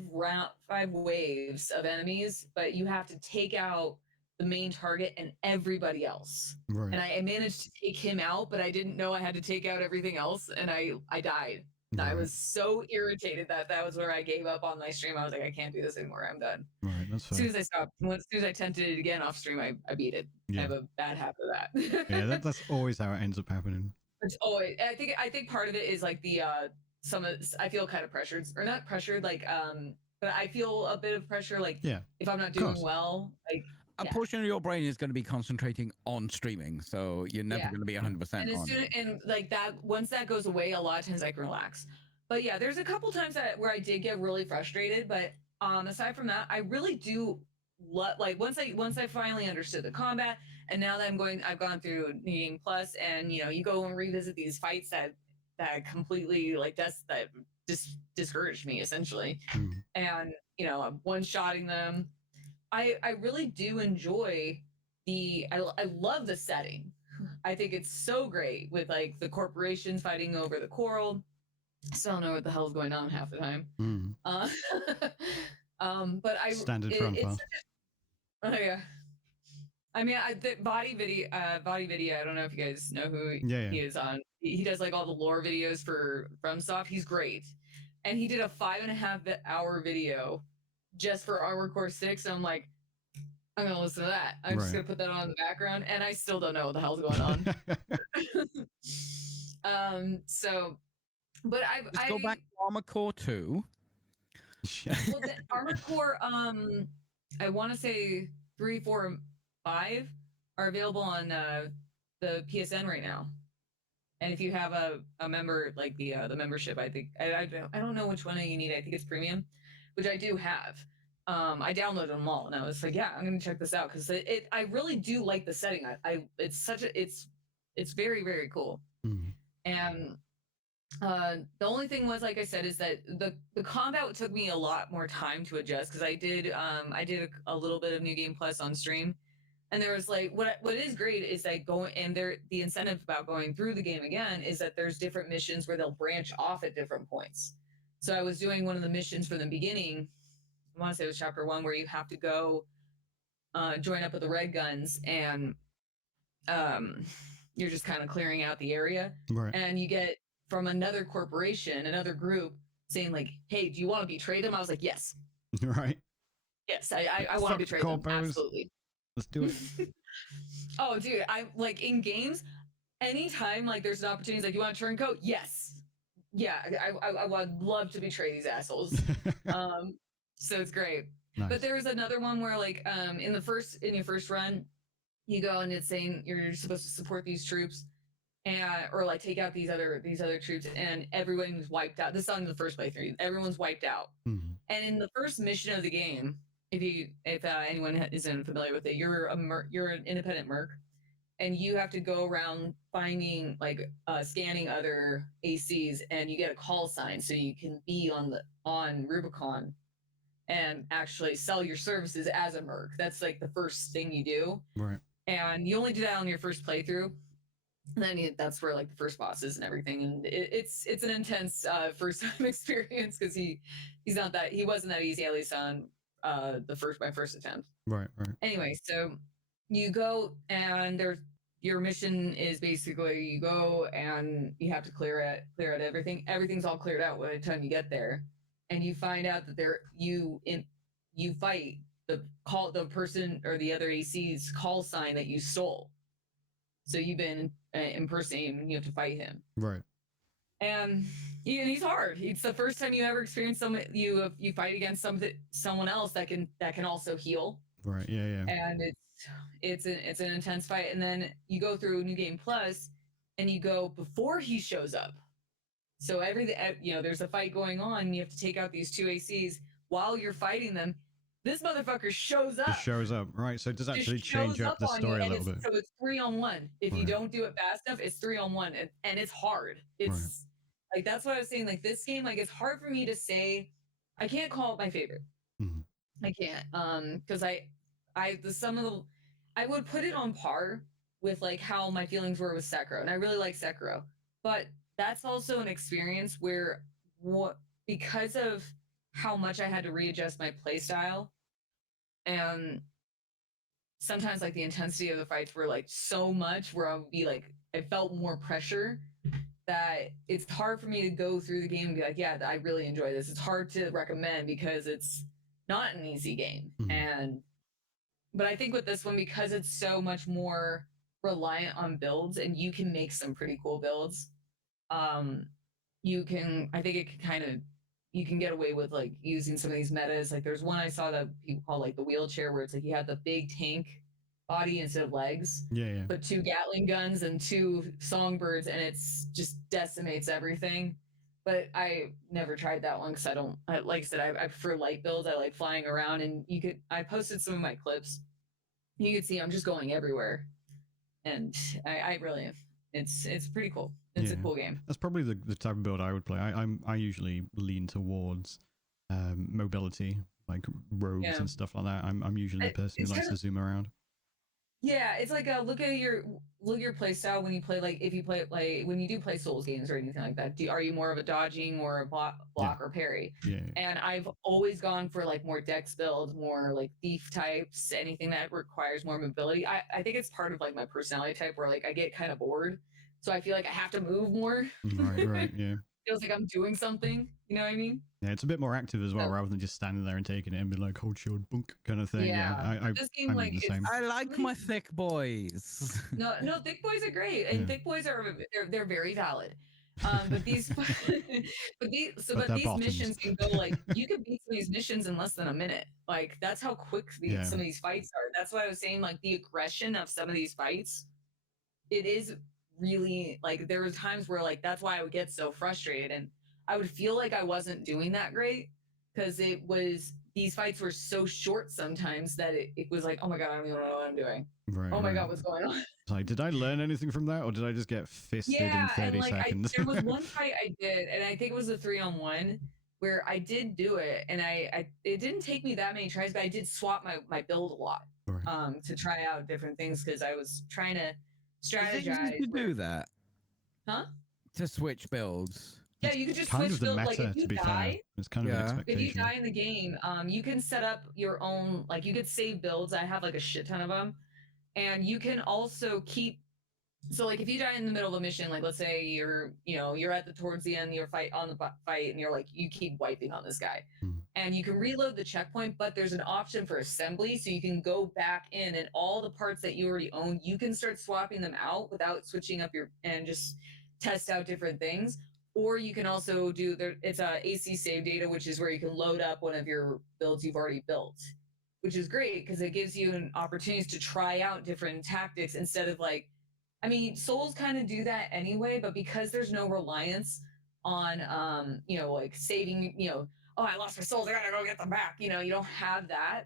waves of enemies, but you have to take out the main target and everybody else. Right. And I managed to take him out, but I didn't know I had to take out everything else, and I died. Right. I was so irritated that was where I gave up on my stream. I was like, I can't do this anymore. I'm done. Right, that's fine. As soon as I stopped, as soon as I attempted it again off stream, I beat it. Yeah. I have a bad habit of that. Yeah, that's always how it ends up happening. It's always. I think part of it is like the I feel kind of pressured, or not pressured, like but I feel a bit of pressure, like if I'm not doing well, like a portion of your brain is going to be concentrating on streaming, so you're never going to be 100% on. And like that, once that goes away, a lot of times I can relax. But yeah, there's a couple times where I did get really frustrated, but aside from that, I really do like once I finally understood the combat, and now that I've gone through New Game Plus, and you go and revisit these fights that completely like that just discouraged me essentially, and I'm one-shotting them. I really do enjoy I love the setting. I think it's so great with like the corporations fighting over the coral. Still don't know what the hell's going on half the time. But standard front path. Oh yeah. I mean, the body video. I don't know if you guys know who he is on. He does like all the lore videos for FromSoft. He's great, and he did a 5.5-hour video just for Armored Core 6. And I'm like, I'm gonna listen to that. I'm just gonna put that on in the background, and I still don't know what the hell's going on. So, but Let's go back to Armored Core 2. Well, the Armored Core, I want to say 3, 4, and 5 are available on the PSN right now. And if you have a member, like the membership, I think I don't know which one you need. I think it's premium, which I do have. I downloaded them all, and I was like, yeah, I'm gonna check this out, because I really do like the setting. It's very, very cool. And the only thing was, like I said, is that the combat took me a lot more time to adjust, because I did a little bit of New Game Plus on stream, and there was like what is great is that the incentive about going through the game again is that there's different missions where they'll branch off at different points. So I was doing one of the missions from the beginning. I want to say it was chapter 1, where you have to go join up with the Red Guns, and you're just kind of clearing out the area, and you get from another corporation, another group, saying like, hey, do you want to betray them? I was like, yes. Right. Yes, I want to betray them. Absolutely. Let's do it. Oh, dude, I like in games, anytime like there's an opportunity, like, you want to turncoat? Yes. Yeah, I would love to betray these assholes. So it's great. Nice. But there was another one where like in your first run, you go and it's saying you're supposed to support these troops, and or like take out these other troops, and everyone's wiped out. This is on the first playthrough. Everyone's wiped out, And in the first mission of the game, if anyone isn't familiar with it, you're an independent merc, and you have to go around finding scanning other ACs, and you get a call sign so you can be on Rubicon and actually sell your services as a merc. That's like the first thing you do. Right. And you only do that on your first playthrough. And then that's where like the first boss is and everything. And it's an intense first time experience because he wasn't that easy, at least on my first attempt. Right. Anyway, so you go and your mission is basically you go and you have to clear out everything. Everything's all cleared out by the time you get there. And you find out that you fight the person or the other AC's call sign that you stole. So you've been impersonating and you have to fight him. Right. And he's hard. It's the first time you ever experience you fight against someone else that can also heal. Right. Yeah. And it's an intense fight. And then you go through New Game Plus and you go before he shows up. So there's a fight going on and you have to take out these two ACs while you're fighting them. This motherfucker shows up. It shows up, right? So it does actually change up the story a little bit. So it's 3-on-1. If you don't do it fast enough, it's 3-on-1, and it's hard. It's like that's what I was saying. Like this game, like it's hard for me to say. I can't call it my favorite. Mm-hmm. I can't, because I would put it on par with like how my feelings were with Sekiro, and I really like Sekiro, but that's also an experience where because of how much I had to readjust my playstyle, and sometimes like the intensity of the fights were like so much where I would be like, I felt more pressure that it's hard for me to go through the game and be like, yeah, I really enjoy this. It's hard to recommend because it's not an easy game. Mm-hmm. But I think with this one, because it's so much more reliant on builds and you can make some pretty cool builds, you can get away with like using some of these metas. Like there's one I saw that people call like the wheelchair, where it's like you have the big tank body instead of legs. Yeah. But 2 Gatling guns and 2 songbirds, and it's just decimates everything. But I never tried that one because like I said, I prefer light builds. I like flying around, and I posted some of my clips. You can see I'm just going everywhere, and I really, it's pretty cool. It's a cool game. That's probably the type of build I would play. I usually lean towards mobility, like rogues and stuff like that. I'm usually the person who likes to zoom around. Yeah, it's like look at your play style when you play, like if you play like when you do play Souls games or anything like that. Are you more of a dodging or a block or parry? Yeah. And I've always gone for like more dex builds, more like thief types, anything that requires more mobility. I think it's part of like my personality type where like I get kind of bored, so I feel like I have to move more. Right, yeah. Feels like I'm doing something. You know what I mean? Yeah, it's a bit more active as well, rather than just standing there and taking it and be like, hold shield, bunk, kind of thing. Yeah, this game, I'm like, the same. I like my thick boys. No, thick boys are great, and thick boys they're very valid. But these missions can go like you could beat some of these missions in less than a minute. Like that's how quick some of these fights are. That's why I was saying like the aggression of some of these fights. It is really like there were times where like that's why I would get so frustrated, and I would feel like I wasn't doing that great because these fights were so short sometimes that it was like, oh my god, I don't even know what I'm doing. Right, oh my god, what's going on? Like, did I learn anything from that, or did I just get fisted in 30 seconds? There was one fight I did, and I think it was a 3-on-1 where I did do it, and it didn't take me that many tries, but I did swap my build a lot to try out different things because I was trying to strategize. To do that, huh? To switch builds. Yeah, you could just kind switch of the builds. meta, Like if you to be die, fair. It's kind of an expectation. If you die in the game, you can set up your own. Like you could save builds. I have like a shit ton of them, and you can also keep. So like if you die in the middle of a mission, like let's say you're towards the end, you're fight, and you're like you keep wiping on this guy, and you can reload the checkpoint, but there's an option for assembly, so you can go back in and all the parts that you already own, you can start swapping them out without switching up and just test out different things. Or you can also do it's a AC save data, which is where you can load up one of your builds you've already built, which is great because it gives you an opportunity to try out different tactics instead of like, I mean, Souls kind of do that anyway, but because there's no reliance on, like saving, oh, I lost my souls, I gotta go get them back. You know, you don't have that.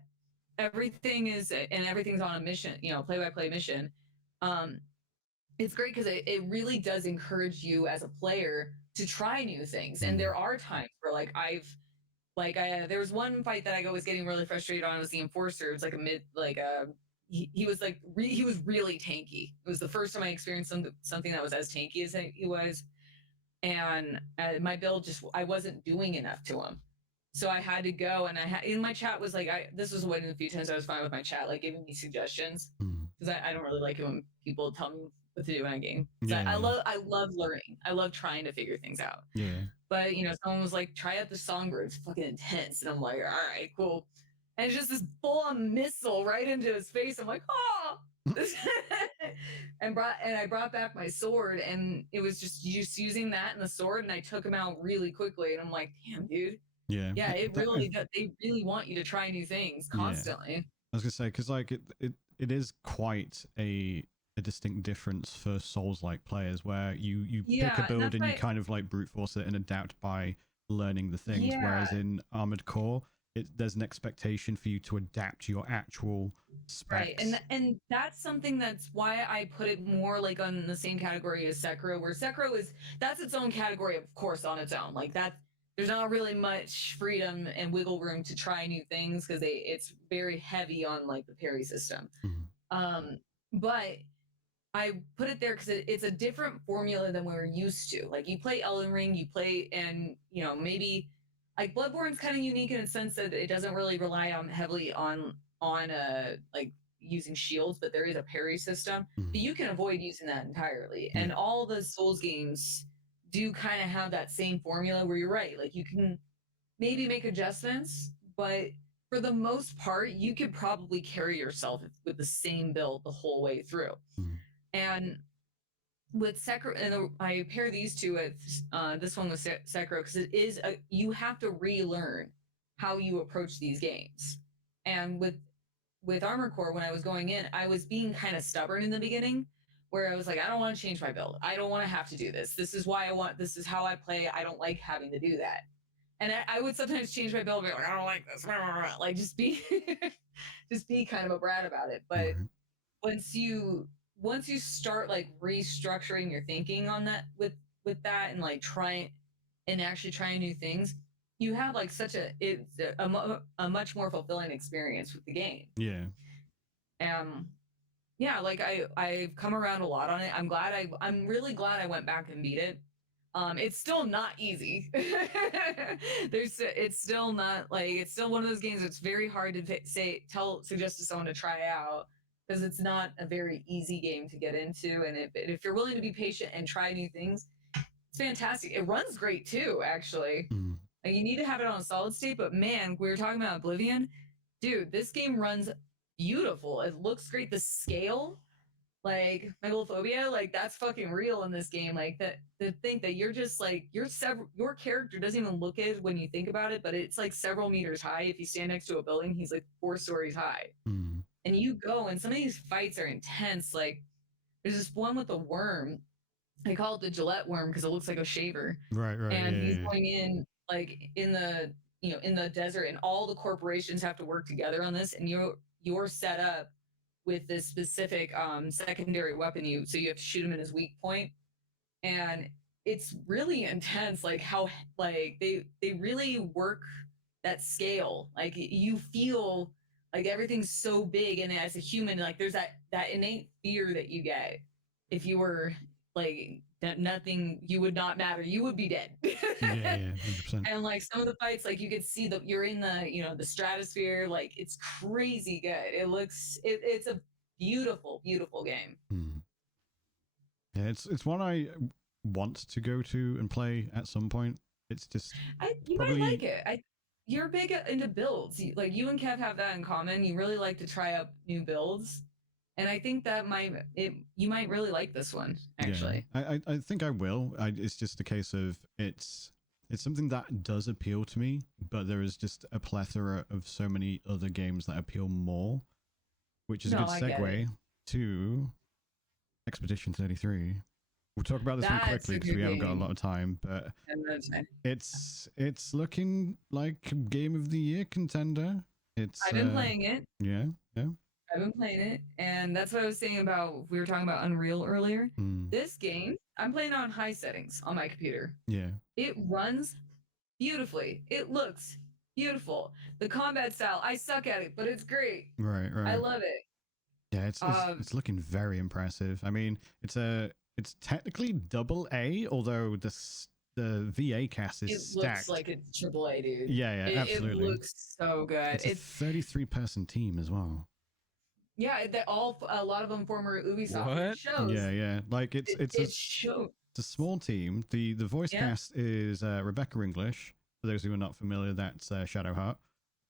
Everything's on a mission, you know, play-by-play mission. It's great because it really does encourage you as a player to try new things. And there are times where there was one fight that I was getting really frustrated on. It was the enforcer. It was like he was like he was really tanky. It was the first time I experienced something that was as tanky as he was, and my build I wasn't doing enough to him. So I had to go, and in my chat was like, this was one of the few times I was fine with my chat, like giving me suggestions, because I don't really like it when people tell me what to do in a game. I love learning. I love trying to figure things out. Yeah. But you know, someone was like, try out the songbird. It's fucking intense, and I'm like, all right, cool. And it's just this full-on missile right into his face. I'm like, oh. and I brought back my sword, and it was just using that and the sword, and I took him out really quickly. And I'm like, damn, dude. Yeah, it really does. They really want you to try new things constantly. I was gonna say, because like it is quite a distinct difference for Souls-like players, where you pick a build and you kind of like brute force it and adapt by learning the things. Whereas in Armored Core, there's an expectation for you to adapt your actual specs. Right, and that's something that's why I put it more like on the same category as Sekiro, where Sekiro that's its own category, of course, on its own. Like there's not really much freedom and wiggle room to try new things because it's very heavy on like the parry system. But I put it there because it's a different formula than we're used to. Like you play Elden Ring, and you know, maybe like Bloodborne's kind of unique in a sense that it doesn't really rely heavily on like using shields, but there is a parry system. But you can avoid using that entirely. And all the Souls games do kind of have that same formula where you're right. Like you can maybe make adjustments, but for the most part, you could probably carry yourself with the same build the whole way through. And with Sekiro, and I pair these two with this one with Sekiro, because it is you have to relearn how you approach these games. And with Armored Core, when I was going in, I was being kind of stubborn in the beginning, where I was like, I don't want to change my build. I don't want to have to do this. This is why this is how I play. I don't like having to do that. And I would sometimes change my build, and be like, I don't like this. Like just be kind of a brat about it. But once you start like restructuring your thinking on that with that, and like actually trying new things, you have like it's a much more fulfilling experience with the game. Yeah, like I've come around a lot on it. I'm really glad I went back and beat it. It's still not easy. It's still not like, it's still one of those games that's very hard to suggest to someone to try out, because it's not a very easy game to get into. And if you're willing to be patient and try new things, it's fantastic. It runs great too, actually. Like you need to have it on a solid state, but man, we were talking about Oblivion. Dude, this game runs beautiful. It looks great. The scale, like megalophobia, like that's fucking real in this game. Like that, to think that you're just like, your character doesn't even look it when you think about it, but it's like several meters high. If you stand next to a building, he's like 4 stories high. And you go, and some of these fights are intense. Like there's this one with the worm. I call it the Gillette worm because it looks like a shaver. Right. And he's going in like in the desert, and all the corporations have to work together on this, and you're set up with this specific secondary weapon, so you have to shoot him in his weak point. And it's really intense, like how like they really work that scale. Like you feel like everything's so big, and as a human, like there's that innate fear that you get if you were like that nothing, you would not matter, you would be dead. 100%. And like some of the fights, like you could see that you're in the stratosphere. Like it's crazy good. It's a beautiful game. Yeah, it's one I want to go to and play at some point. It's just you might like it. You're big into builds. Like you and Kev have that in common. You really like to try out new builds. And I think that you might really like this one, actually. Yeah, I think I will. It's just a case of it's something that does appeal to me, but there is just a plethora of so many other games that appeal more, which is a good segue to Expedition 33. We'll talk about this one quickly because we haven't got a lot of time, but it's looking like game of the year contender. I've been playing it. Yeah. I've been playing it, and that's what I was saying about, we were talking about Unreal earlier. This game, I'm playing on high settings on my computer. Yeah. It runs beautifully. It looks beautiful. The combat style, I suck at it, but it's great. Right. I love it. Yeah, it's looking very impressive. I mean, it's technically double A, although the VA cast is stacked. It looks like it's triple A, dude. Yeah, absolutely. It looks so good. It's a 33-person team as well. Yeah, a lot of them former Ubisoft shows. Yeah. Like it's a small team. The voice cast is Rebecca English. For those who are not familiar, that's Shadowheart.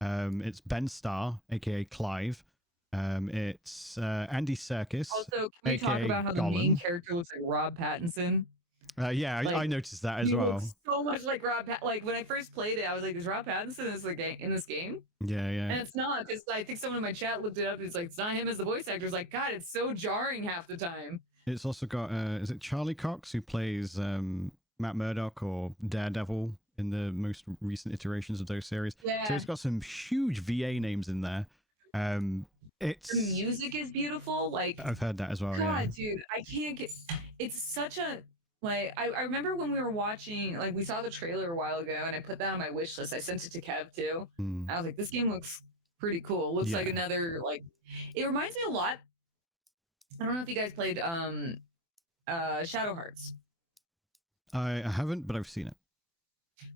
It's Ben Starr, aka Clive. It's Andy Serkis. Also, can we talk about how the main character looks like Rob Pattinson? Yeah, like, I noticed that as well. Looks so much like Rob. Like when I first played it, I was like, "Is Rob Pattinson in this game?" Yeah. And it's not, because I think someone in my chat looked it up. It's like, it's not him as the voice actor. It's like, God, it's so jarring half the time. It's also got is it Charlie Cox who plays Matt Murdock or Daredevil in the most recent iterations of those series. Yeah. So it's got some huge VA names in there. The music is beautiful. Like, I've heard that as well. God, dude, I can't get. It's such a. Like, I remember when we were watching, like, we saw the trailer a while ago, and I put that on my wish list. I sent it to Kev, too. I was like, this game looks pretty cool. It looks like another, like, it reminds me a lot. I don't know if you guys played Shadow Hearts. I haven't, but I've seen it.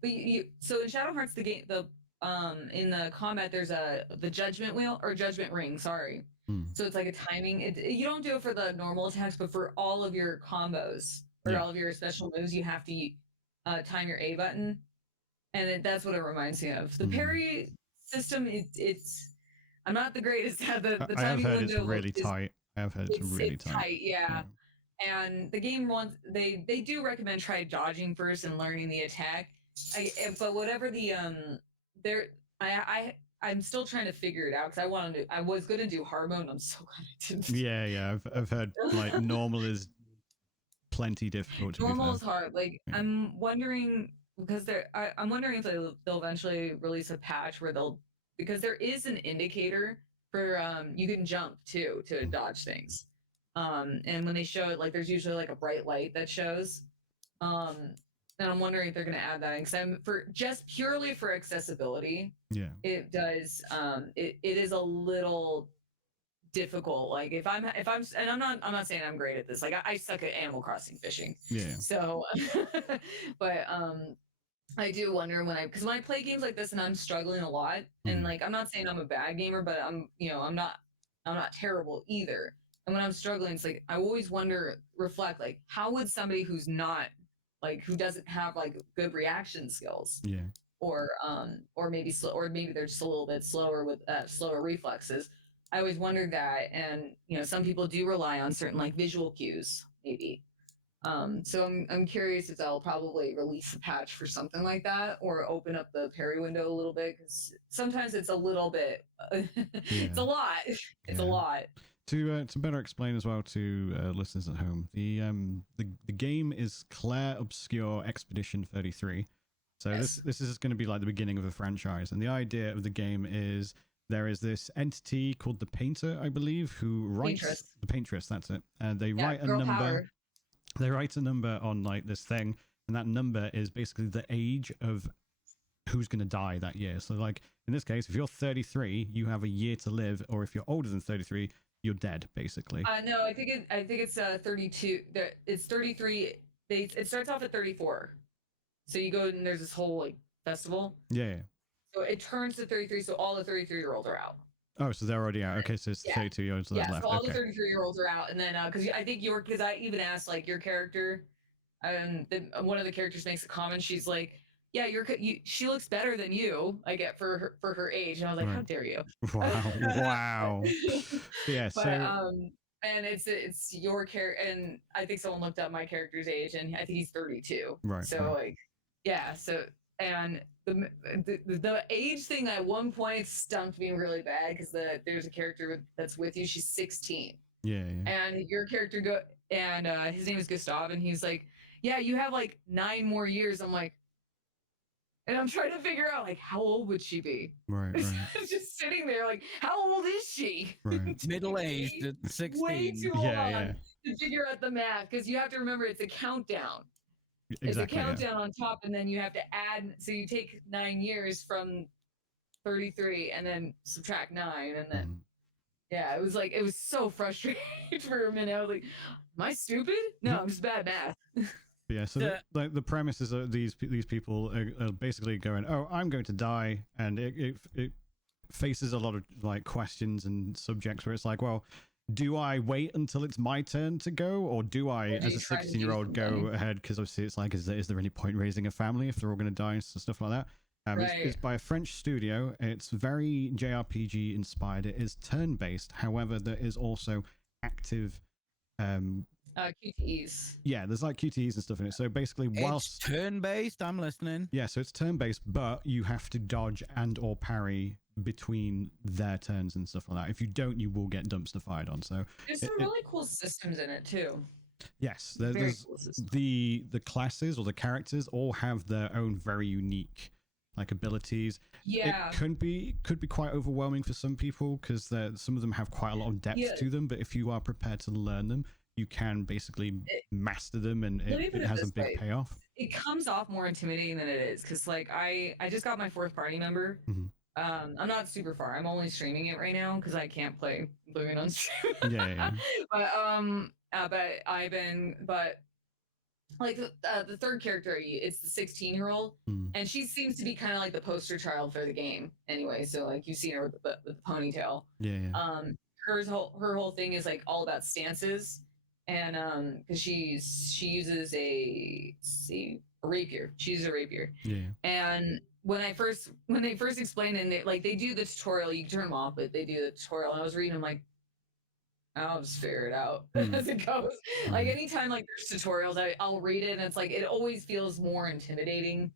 But so in Shadow Hearts, the game, in the combat, there's the judgment wheel, or judgment ring, sorry. So it's like a timing. You don't do it for the normal attacks, but for all of your combos. For all of your special moves, you have to time your A button, and that's what it reminds me of. The parry system, it's I'm not the greatest at the timing window. I have heard it's really tight. I have heard it's really tight. Yeah. And the game they do recommend try dodging first and learning the attack. But whatever the I'm still trying to figure it out, because I was gonna do hard mode, and I'm so glad I didn't. Yeah. I've heard like normal is plenty difficult. Normal is hard. Like, I'm wondering, because I'm wondering if they'll eventually release a patch where because there is an indicator for you can jump too to dodge things. And when they show it, like, there's usually like a bright light that shows. And I'm wondering if they're going to add that in, because just purely for accessibility. Yeah. It does. It is a little difficult. Like, if I'm and I'm not saying I'm great at this. Like, I suck at Animal Crossing fishing. Yeah. So, but I do wonder because when I play games like this and I'm struggling a lot, and like, I'm not saying I'm a bad gamer, but I'm not terrible either. And when I'm struggling, it's like, I always reflect, like, how would somebody who's not, like, who doesn't have like good reaction skills, or maybe they're just a little bit slower with slower reflexes. I always wondered that, and some people do rely on certain like visual cues, maybe. So I'm curious if they'll probably release a patch for something like that, or open up the parry window a little bit, because sometimes it's a little bit, it's a lot. It's a lot. To better explain as well to listeners at home, the game is Claire Obscure Expedition 33. So this is going to be like the beginning of a franchise, and the idea of the game is there is this entity called the Painter, I believe, who writes the Paintress. That's it, and they write a number. Power. They write a number on like this thing, and that number is basically the age of who's going to die that year. So like in this case, if you're 33, you have a year to live, or if you're older than 33, you're dead, basically. No, I think it's 32. It's 33. It starts off at 34. So you go and there's this whole like festival. Yeah. So it turns to 33. So all the 33-year-olds are out. Oh, so they're already out. Okay, so it's 32-year-olds left. So all the 33-year-olds are out, and then because I think because I even asked like your character, and one of the characters makes a comment. She's like, "Yeah, she looks better than you." I get for her age, and I was like, "How dare you?" Wow. Yeah. But and it's your character, and I think someone looked up my character's age, and I think he's 32. Right. So like, yeah. So and the age thing at one point stumped me really bad, because there's a character that's with you. She's 16. Yeah. And your character and his name is Gustav, and he's like, yeah, you have like 9 more years. I'm like, and I'm trying to figure out like how old would she be? Right. Just sitting there like, how old is she? Right. Middle-aged at 16. Way too Yeah, long to figure out the math, because you have to remember it's a countdown. Exactly. It's a countdown on top, and then you have to add. So you take 9 years from 33, and then subtract 9, and then yeah, it was so frustrating for a minute. I was like, am I stupid? No, I'm just bad at math. Yeah, so the premise is that these people are basically going, oh, I'm going to die, and it faces a lot of like questions and subjects where it's like, well, do I wait until it's my turn to go, or do I, as a 16-year-old, go ahead? Because obviously it's like, is there any point raising a family if they're all going to die and stuff like that? It's by a French studio. It's very JRPG inspired. It is turn-based. However, there is also active QTEs. Yeah, there's like QTEs and stuff in it. So basically, whilst it's turn-based, I'm listening. Yeah, so it's turn-based, but you have to dodge and or parry between their turns and stuff like that. If you don't, you will get dumpster-fired on. So there's some really cool systems in it too. Yes, there's cool the classes or the characters all have their own very unique like abilities. Yeah, it could be quite overwhelming for some people because some of them have quite a lot of depth to them. But if you are prepared to learn them, you can basically master them, and it has a big payoff. It comes off more intimidating than it is, because like I just got my 4th party member. I'm not super far. I'm only streaming it right now because I can't play Oblivion on stream. Yeah. but like the 3rd character, it's the 16-year-old, and she seems to be kind of like the poster child for the game anyway. So like you've seen her with the ponytail. Yeah. Her whole thing is like all about stances, and because she uses a rapier. She uses a rapier. Yeah. And when they first explained it, they do the tutorial. You can turn them off, but they do the tutorial. And I was reading, I'm like, I'll just figure it out as it goes. Like anytime like there's tutorials, I'll read it, and it's like it always feels more intimidating.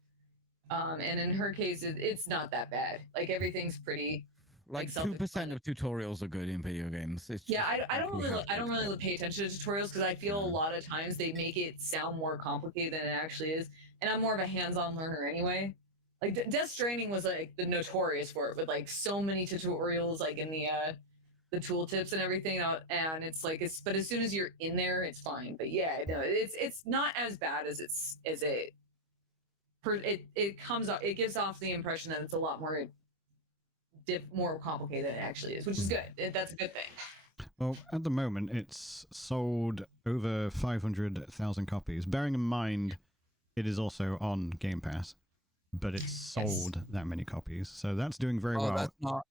And in her case, it's not that bad. Like everything's pretty. Like 2% of tutorials are good in video games. I don't really pay attention to tutorials because I feel a lot of times they make it sound more complicated than it actually is, and I'm more of a hands-on learner anyway. Like Death Stranding was like the notorious for it, with like so many tutorials like in the tooltips and everything, and it's like but as soon as you're in there, it's fine. But yeah, no, it's not as bad as it comes off. It gives off the impression that it's a lot more complicated than it actually is, which is good. That's a good thing. Well, at the moment, it's sold over 500,000 copies. Bearing in mind, it is also on Game Pass, but it's sold that many copies, so that's doing very well.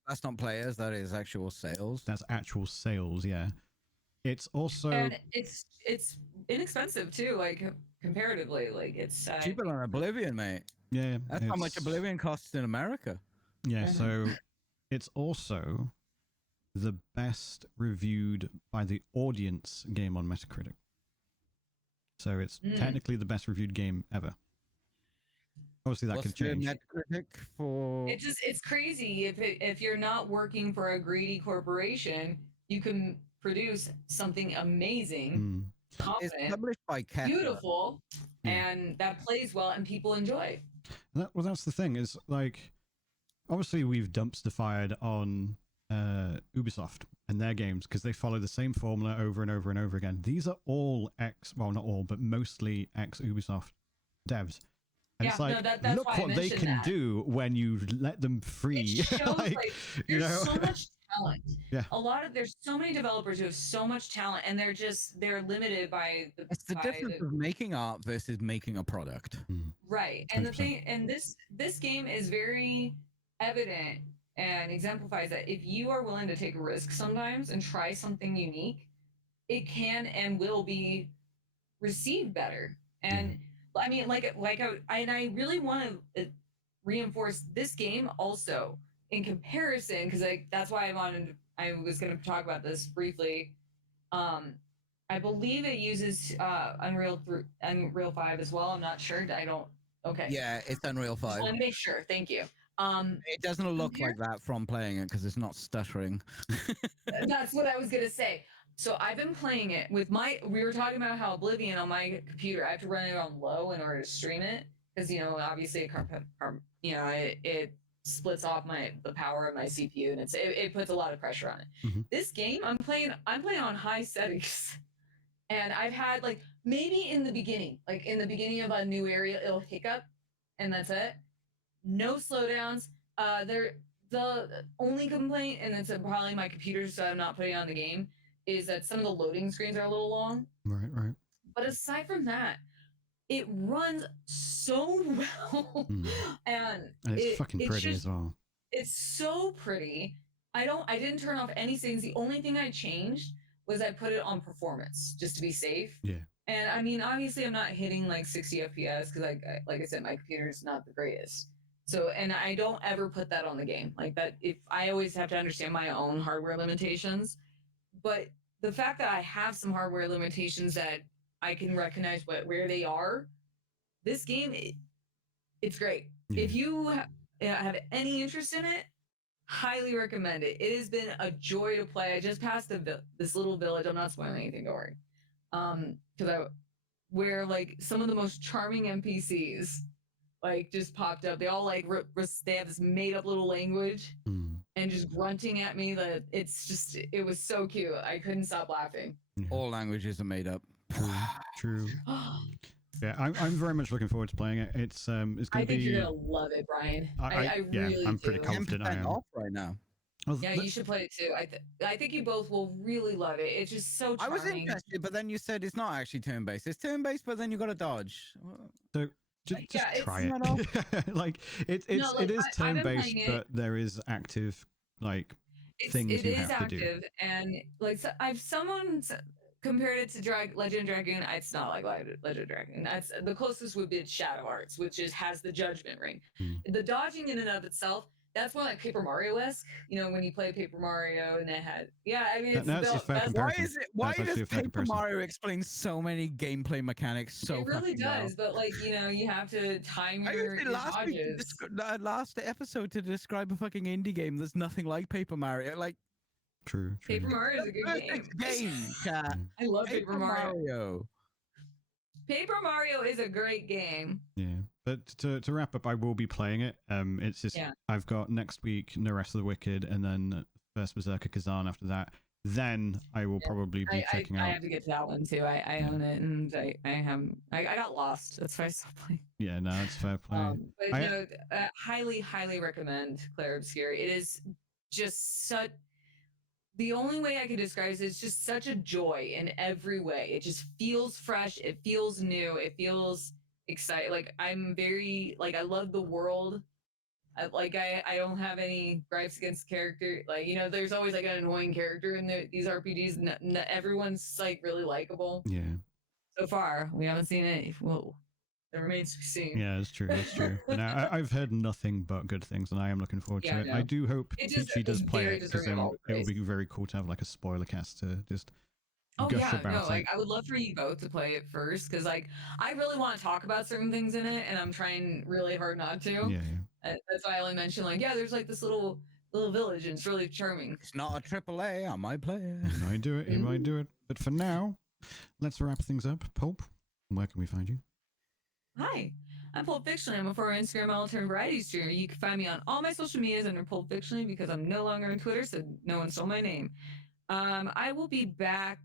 That's not players. That is actual sales. That's actual sales. Yeah, it's also and it's inexpensive too. Like comparatively, like it's cheaper than Oblivion, mate. Yeah, that's how much Oblivion costs in America. Yeah, so it's also the best reviewed by the audience game on Metacritic. So it's technically the best reviewed game ever. Obviously, that could change. Metacritic for it's crazy. If you're not working for a greedy corporation, you can produce something amazing, confident, it's published by beautiful, and that plays well, and people enjoy. Well, that's the thing. Is like, obviously, we've dumpster-fired on Ubisoft and their games because they follow the same formula over and over and over again. These are all not all, but mostly ex-Ubisoft devs. And it's like, look what they can do when you let them free. It shows like there's so much talent. Yeah. There's so many developers who have so much talent, and they're limited by the. It's the difference of making art versus making a product. Right, and 100%. The thing, and this game is very evident and exemplifies that if you are willing to take a risk sometimes and try something unique, it can and will be received better. And I mean, I really want to reinforce this game also in comparison, because that's why I was going to talk about this briefly. I believe it uses Unreal 5 as well. I'm not sure. Okay. Yeah, it's Unreal 5. Just want to make sure. Thank you. It doesn't look like that from playing it because it's not stuttering. That's what I was going to say. So I've been playing it with we were talking about how Oblivion on my computer, I have to run it on low in order to stream it. Because, obviously it splits off the power of my CPU, and it puts a lot of pressure on it. Mm-hmm. This game I'm playing on high settings. And I've had maybe in the beginning of a new area, it'll hiccup, and that's it. No slowdowns. The only complaint, and it's probably my computer, so I'm not putting it on the game, is that some of the loading screens are a little long. Right. But aside from that, it runs so well, and it's fucking pretty as well. It's so pretty. I didn't turn off any settings. The only thing I changed was I put it on performance just to be safe. Yeah. And I mean, obviously, I'm not hitting 60 FPS because, like I said, my computer is not the greatest. So, and I don't ever put that on the game like that. If I always have to understand my own hardware limitations, but the fact that I have some hardware limitations that I can recognize where they are, this game, it's great. Yeah. If you have any interest in it, highly recommend it. It has been a joy to play. I just passed this little village. I'm not spoiling anything, don't worry. Where some of the most charming NPCs just popped up. They all they have this made up little language and just grunting at me. That it was so cute. I couldn't stop laughing. All languages are made up. True. Yeah, I'm very much looking forward to playing it. It's going to be. I think you're gonna love it, Brian. I really I'm do. pretty confident I am. Off right now. Yeah, you should play it too. I think you both will really love it. It's just so charming. I was interested, but then you said it's not actually turn-based. It's turn-based, but then you got to dodge. So just try it. It is turn-based, but there is active things you have to do. It is active, and someone compared it to Legend of Dragon. It's not like Legend of Dragon. That's the closest would be Shadow Hearts, which has the Judgment Ring. The dodging in and of itself, that's more like Paper Mario-esque. When you play Paper Mario and it had, why does Paper Mario explain so many gameplay mechanics so it really does, well? But you have to time your dodges. Last episode to describe a fucking indie game that's nothing like Paper Mario. True. Paper Mario is a good game. I love Paper Mario. Paper Mario is a great game. Yeah, but to wrap up, I will be playing it. It's just I've got next week No Rest of the Wicked, and then first Berserker Kazan after that. Then I will probably be checking out. I have to get to that one too. I own it, and I got lost. That's why I stopped playing. Yeah, no, it's fair play. But highly recommend Claire Obscure. It is just such. The only way I could describe it is just such a joy in every way. It just feels fresh. It feels new. It feels exciting. I'm very I love the world. I don't have any gripes against the character. There's always an annoying character in these RPGs. Everyone's really likable. Yeah. So far, we haven't seen it. Well, it remains to be seen. Yeah, it's true. It's true. And I've heard nothing but good things, and I am looking forward to it. No. I do hope Peachy does play it, because then it will be very cool to have a spoiler cast to just gush about it. I would love for you both to play it first, because I really want to talk about certain things in it, and I'm trying really hard not to. Yeah. That's why I only mentioned there's this little village, and it's really charming. It's not a AAA. I might play it. You might do it. You might do it. But for now, let's wrap things up. Pulp, where can we find you? Hi, I'm Pulp Fiction. I'm a former Instagram alternate variety streamer. You can find me on all my social medias under Pulp Fiction, because I'm no longer on Twitter, so no one stole my name. I will be back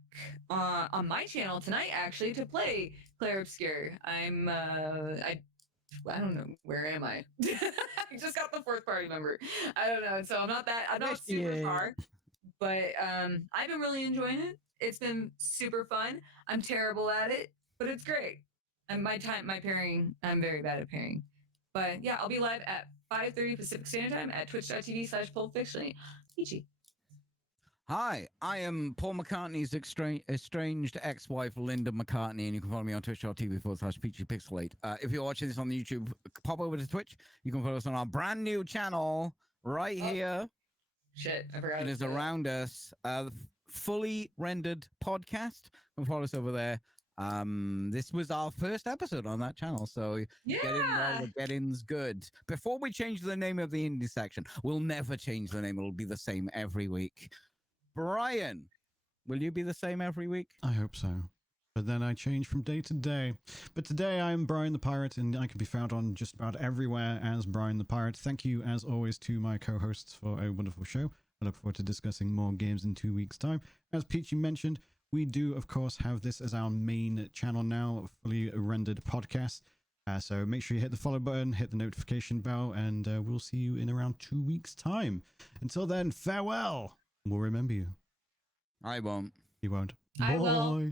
on my channel tonight, actually, to play Claire Obscure. I'm I don't know, where am I? I just got the fourth party member. I don't know, so I'm not super far, but I've been really enjoying it. It's been super fun. I'm terrible at it, but it's great. And my pairing, I'm very bad at pairing. But yeah, I'll be live at 5:30 Pacific Standard Time at twitch.tv/PulpFiction. Peachy. Hi, I am Paul McCartney's estranged ex-wife, Linda McCartney, and you can follow me on twitch.tv/PeachyPixelate. If you're watching this on the YouTube, pop over to Twitch. You can follow us on our brand new channel right here. Shit, I forgot. It is around us. Fully rendered podcast. You can follow us over there. This was our first episode on that channel, so get in while the getting's good. Before we change the name of the indie section, we'll never change the name. It'll be the same every week. Bryan, Will you be the same every week? I hope so. But then I change from day to day. But today I'm Bryan the Pirate, and I can be found on just about everywhere as Bryan the Pirate. Thank you, as always, to my co-hosts for a wonderful show. I look forward to discussing more games in 2 weeks' time. As Peachy mentioned, we do, of course, have this as our main channel now, a fully rendered podcast. So make sure you hit the follow button, hit the notification bell, and we'll see you in around 2 weeks' time. Until then, farewell. We'll remember you. I won't. You won't. I will. Bye.